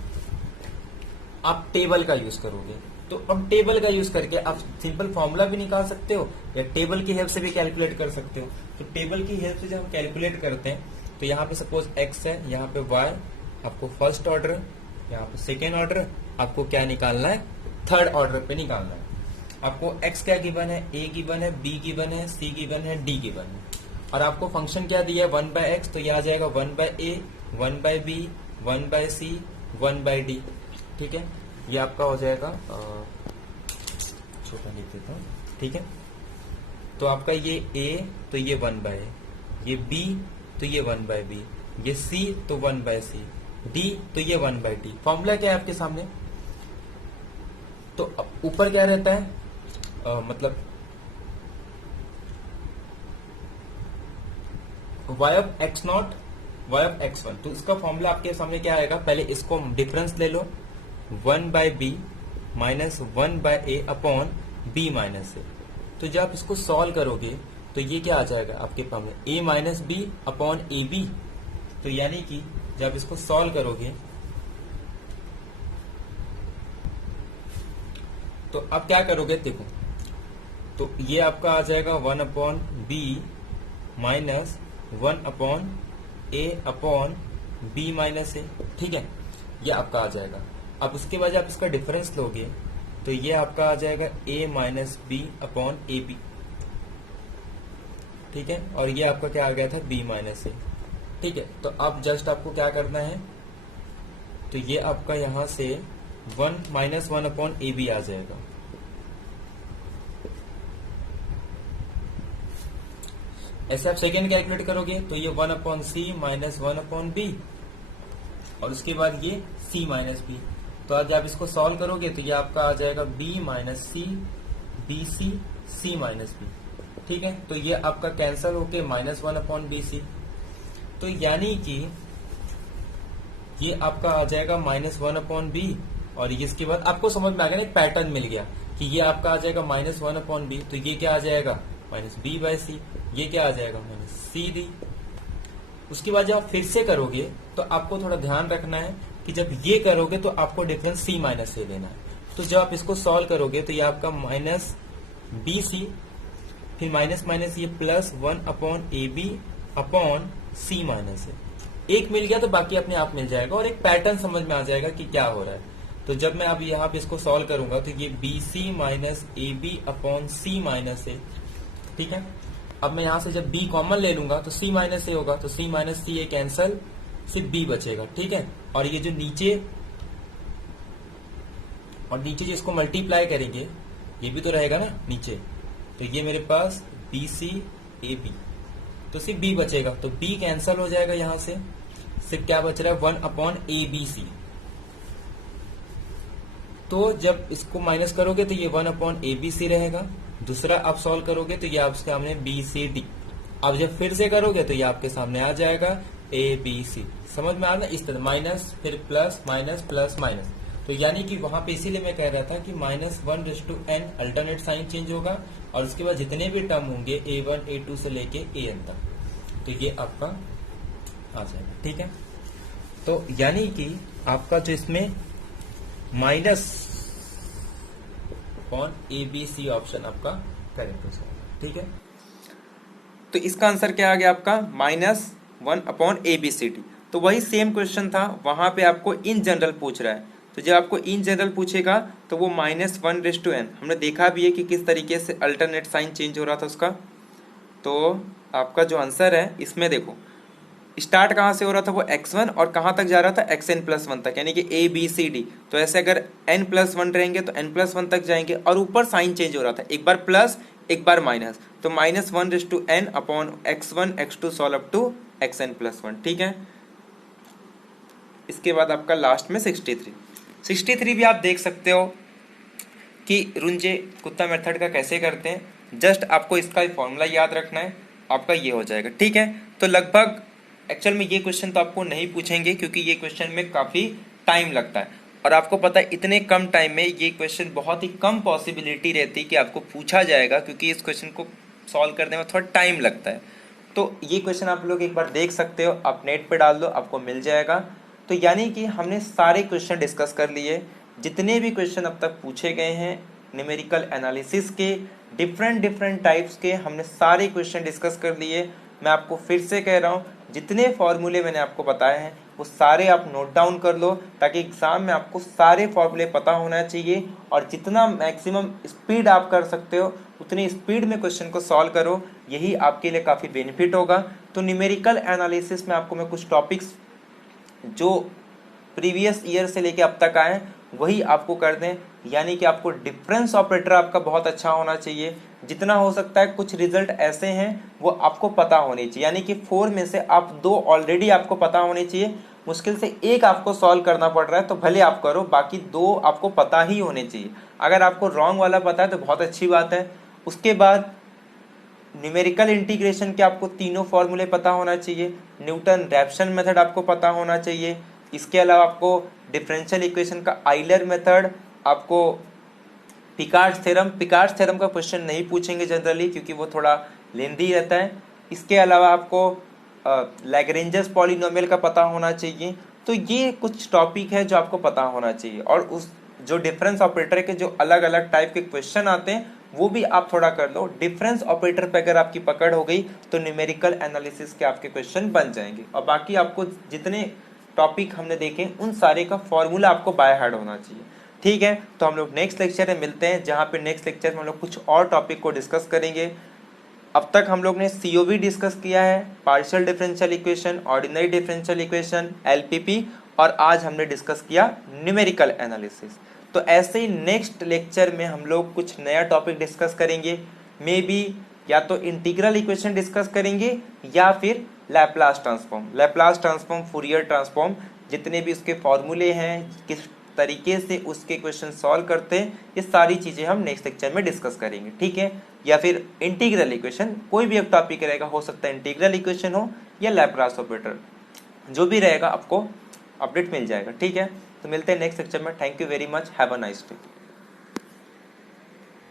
आप टेबल का यूज करोगे। तो अब टेबल का यूज करके आप सिंपल फॉर्मूला भी निकाल सकते हो या टेबल की हेल्प से भी कैलकुलेट कर सकते हो। तो टेबल की हेल्प से जब हम कैलकुलेट करते हैं तो यहाँ पे सपोज x है, यहाँ पे y, आपको फर्स्ट ऑर्डर, यहाँ पे सेकेंड ऑर्डर, आपको क्या निकालना है, थर्ड ऑर्डर पे निकालना है। आपको x क्या गिवन है, a गिवन है, b गिवन है, c गिवन है, d गिवन है, और आपको फंक्शन क्या दिया है 1/x, तो ये आ जाएगा 1/a, 1/b, 1/c, 1/d। ठीक है, ये आपका हो जाएगा, छोटा लिख देता हूँ। ठीक है, तो आपका ये a तो ये 1/a, ये b तो ये 1/b, ये c तो 1/c, d तो ये 1/d। फॉर्मूला क्या है आपके सामने, तो ऊपर क्या रहता है, मतलब y of x0 y of x1, तो इसका फॉर्मूला आपके सामने क्या आएगा, पहले इसको डिफरेंस ले लो, 1/b minus 1/a upon b minus a। तो जब आप इसको सॉल्व करोगे तो ये क्या आ जाएगा आपके सामने, a minus B upon a b. तो यानी कि जब इसको सॉल्व करोगे तो अब क्या करोगे, देखो, तो ये आपका आ जाएगा 1/b minus 1/a upon b minus a। ठीक है, ये आपका आ जाएगा। अब उसके बाद आप इसका डिफरेंस लोगे तो ये आपका आ जाएगा a minus B upon a b. ठीक है, और ये आपका क्या आ गया था, b माइनस a। ठीक है, तो अब जस्ट आपको क्या करना है, तो ये आपका यहां से 1 माइनस 1 अपॉन ए बी आ जाएगा। ऐसे आप सेकेंड कैलकुलेट करोगे तो ये 1/c माइनस 1/b, और उसके बाद ये c माइनस बी। तो आज आप इसको सॉल्व करोगे तो ये आपका आ जाएगा b माइनस सी, बी सी, सी माइनस बी। ठीक है, तो ये आपका कैंसिल होके -1/bc। तो यानी कि ये आपका आ जाएगा -1/b, और इसके बाद आपको समझ में आ गया ना, एक पैटर्न मिल गया कि ये आपका आ जाएगा -1/b, तो ये क्या आ जाएगा -b/c, ये क्या आ जाएगा -cd। उसके बाद जब आप फिर से करोगे तो आपको थोड़ा ध्यान रखना है कि जब ये करोगे तो आपको डिफरेंस c माइनस से लेना है। तो जब आप इसको सॉल्व करोगे तो ये आपका -bc फिर माइनस माइनस ये plus 1/AB upon C minus है। एक मिल गया तो बाकी अपने आप मिल जाएगा और एक पैटर्न समझ में आ जाएगा कि क्या हो रहा है। तो जब मैं अब यहाँ पे इसको सॉल्व करूंगा तो ये BC minus AB upon C minus है, ठीक है। अब मैं यहाँ से जब B कॉमन ले लूंगा तो C माइनस A होगा, तो C माइनस C ये कैंसल, सिर्फ B बचेगा, ठीक है। और ये जो नीचे जिसको मल्टीप्लाई करेंगे ये भी तो रहेगा ना नीचे, तो ये मेरे पास BC AB, तो सिर्फ B बचेगा, तो B कैंसल हो जाएगा यहाँ से, सिर्फ क्या बच रहा है 1/ABC। तो जब इसको माइनस करोगे तो ये 1/ABC रहेगा, दूसरा आप सॉल्व करोगे तो ये आपके सामने BCD, अब जब फिर से करोगे तो ये आपके सामने आ जाएगा ABC। समझ में आ रहा, इस तरह माइनस फिर प्लस माइनस प्लस माइनस, तो यानी कि वहां पे इसीलिए मैं कह रहा था कि -1/n अल्टरनेट साइन चेंज होगा और उसके बाद जितने भी टर्म होंगे A1 A2 से लेके AN तक, तो ये आपका आ जाएगा, ठीक है। तो यानी कि आपका जो इसमें -ABC ऑप्शन आपका करेक्ट हो जाएगा, ठीक है। तो इसका आंसर क्या आ गया आपका -1/ABCD। तो वही सेम क्वेश्चन था, वहां पे आपको इन जनरल पूछ रहा है, तो जब आपको इन जनरल पूछेगा तो वो -1/n, हमने देखा भी है कि किस तरीके से अल्टरनेट साइन चेंज हो रहा था उसका। तो आपका जो आंसर है इसमें देखो स्टार्ट कहाँ से हो रहा था, वो x1 और कहाँ तक जा रहा था xn+1 तक, यानी कि ABCD। तो ऐसे अगर n+1 रहेंगे तो n+1 तक जाएंगे और ऊपर साइन चेंज हो रहा था, एक बार प्लस एक बार माइनस, तो -1/n upon x1 x2 solve up to xn+1, ठीक है। इसके बाद आपका लास्ट में 63 भी आप देख सकते हो कि रुंजे कुत्ता मेथड का कैसे करते हैं। जस्ट आपको इसका फॉर्मूला याद रखना है, आपका ये हो जाएगा, ठीक है। तो लगभग एक्चुअल में ये क्वेश्चन तो आपको नहीं पूछेंगे क्योंकि ये क्वेश्चन में काफ़ी टाइम लगता है और आपको पता है इतने कम टाइम में ये क्वेश्चन बहुत ही कम पॉसिबिलिटी रहती है कि आपको पूछा जाएगा, क्योंकि इस क्वेश्चन को सॉल्व करने में थोड़ा टाइम लगता है। तो ये क्वेश्चन आप लोग एक बार देख सकते हो, आप नेट पे डाल दो आपको मिल जाएगा। तो यानी कि हमने सारे क्वेश्चन डिस्कस कर लिए, जितने भी क्वेश्चन अब तक पूछे गए हैं न्यूमेरिकल एनालिसिस के डिफरेंट टाइप्स के, हमने सारे क्वेश्चन डिस्कस कर लिए। मैं आपको फिर से कह रहा हूँ, जितने फॉर्मूले मैंने आपको बताए हैं वो सारे आप नोट डाउन कर लो, ताकि एग्जाम में आपको सारे फॉर्मूले पता होना चाहिए और जितना मैक्सिमम स्पीड आप कर सकते हो उतनी स्पीड में क्वेश्चन को सॉल्व करो, यही आपके लिए काफ़ी बेनिफिट होगा। तो न्यूमेरिकल एनालिसिस में आपको मैं कुछ टॉपिक्स जो प्रीवियस ईयर से लेके अब तक आए वही आपको कर दें, यानी कि आपको डिफरेंस ऑपरेटर आपका बहुत अच्छा होना चाहिए, जितना हो सकता है। कुछ रिजल्ट ऐसे हैं वो आपको पता होने चाहिए, यानी कि 4 में से आप 2 ऑलरेडी आपको पता होने चाहिए, मुश्किल से एक आपको सॉल्व करना पड़ रहा है तो भले आप करो, बाकी 2 आपको पता ही होने चाहिए। अगर आपको रॉन्ग वाला पता है तो बहुत अच्छी बात है। उसके बाद न्यूमेरिकल इंटीग्रेशन के आपको तीनों फॉर्मूले पता होना चाहिए, न्यूटन रैप्सन मेथड आपको पता होना चाहिए, इसके अलावा आपको डिफरेंशियल इक्वेशन का आइलर मेथड, आपको पिकार्ड्स थ्योरम का क्वेश्चन नहीं पूछेंगे जनरली क्योंकि वो थोड़ा लेंदी रहता है। इसके अलावा आपको लैग्रेंजस पॉलिनोमियल का पता होना चाहिए। तो ये कुछ टॉपिक है जो आपको पता होना चाहिए, और उस जो डिफरेंस ऑपरेटर के जो अलग अलग टाइप के क्वेश्चन आते हैं वो भी आप थोड़ा कर लो। डिफरेंस ऑपरेटर पे अगर आपकी पकड़ हो गई तो न्यूमेरिकल एनालिसिस के आपके क्वेश्चन बन जाएंगे, और बाकी आपको जितने टॉपिक हमने देखे उन सारे का फॉर्मूला आपको बाय हार्ट होना चाहिए, ठीक है। तो हम लोग नेक्स्ट लेक्चर में मिलते हैं, जहाँ पे नेक्स्ट लेक्चर में हम लोग कुछ और टॉपिक को डिस्कस करेंगे। अब तक हम लोग ने COV डिस्कस किया है, partial differential equation, ordinary differential equation, LPP, और आज हमने डिस्कस किया न्यूमेरिकल एनालिसिस। तो ऐसे ही नेक्स्ट लेक्चर में हम लोग कुछ नया टॉपिक डिस्कस करेंगे, मे बी या तो इंटीग्रल इक्वेशन डिस्कस करेंगे या फिर लैप्लास ट्रांसफॉर्म, फूरियर ट्रांसफॉर्म, जितने भी उसके फॉर्मूले हैं, किस तरीके से उसके क्वेश्चन सॉल्व करते हैं, ये सारी चीज़ें हम नेक्स्ट लेक्चर में डिस्कस करेंगे, ठीक है। या फिर इंटीग्रल इक्वेशन, कोई भी एक टॉपिक रहेगा, हो सकता है इंटीग्रल इक्वेशन हो या लैप्लास ऑपरेटर, जो भी रहेगा आपको अपडेट मिल जाएगा, ठीक है। तो मिलते हैं नेक्स्ट लेक्चर में। Thank you very much, have a nice day.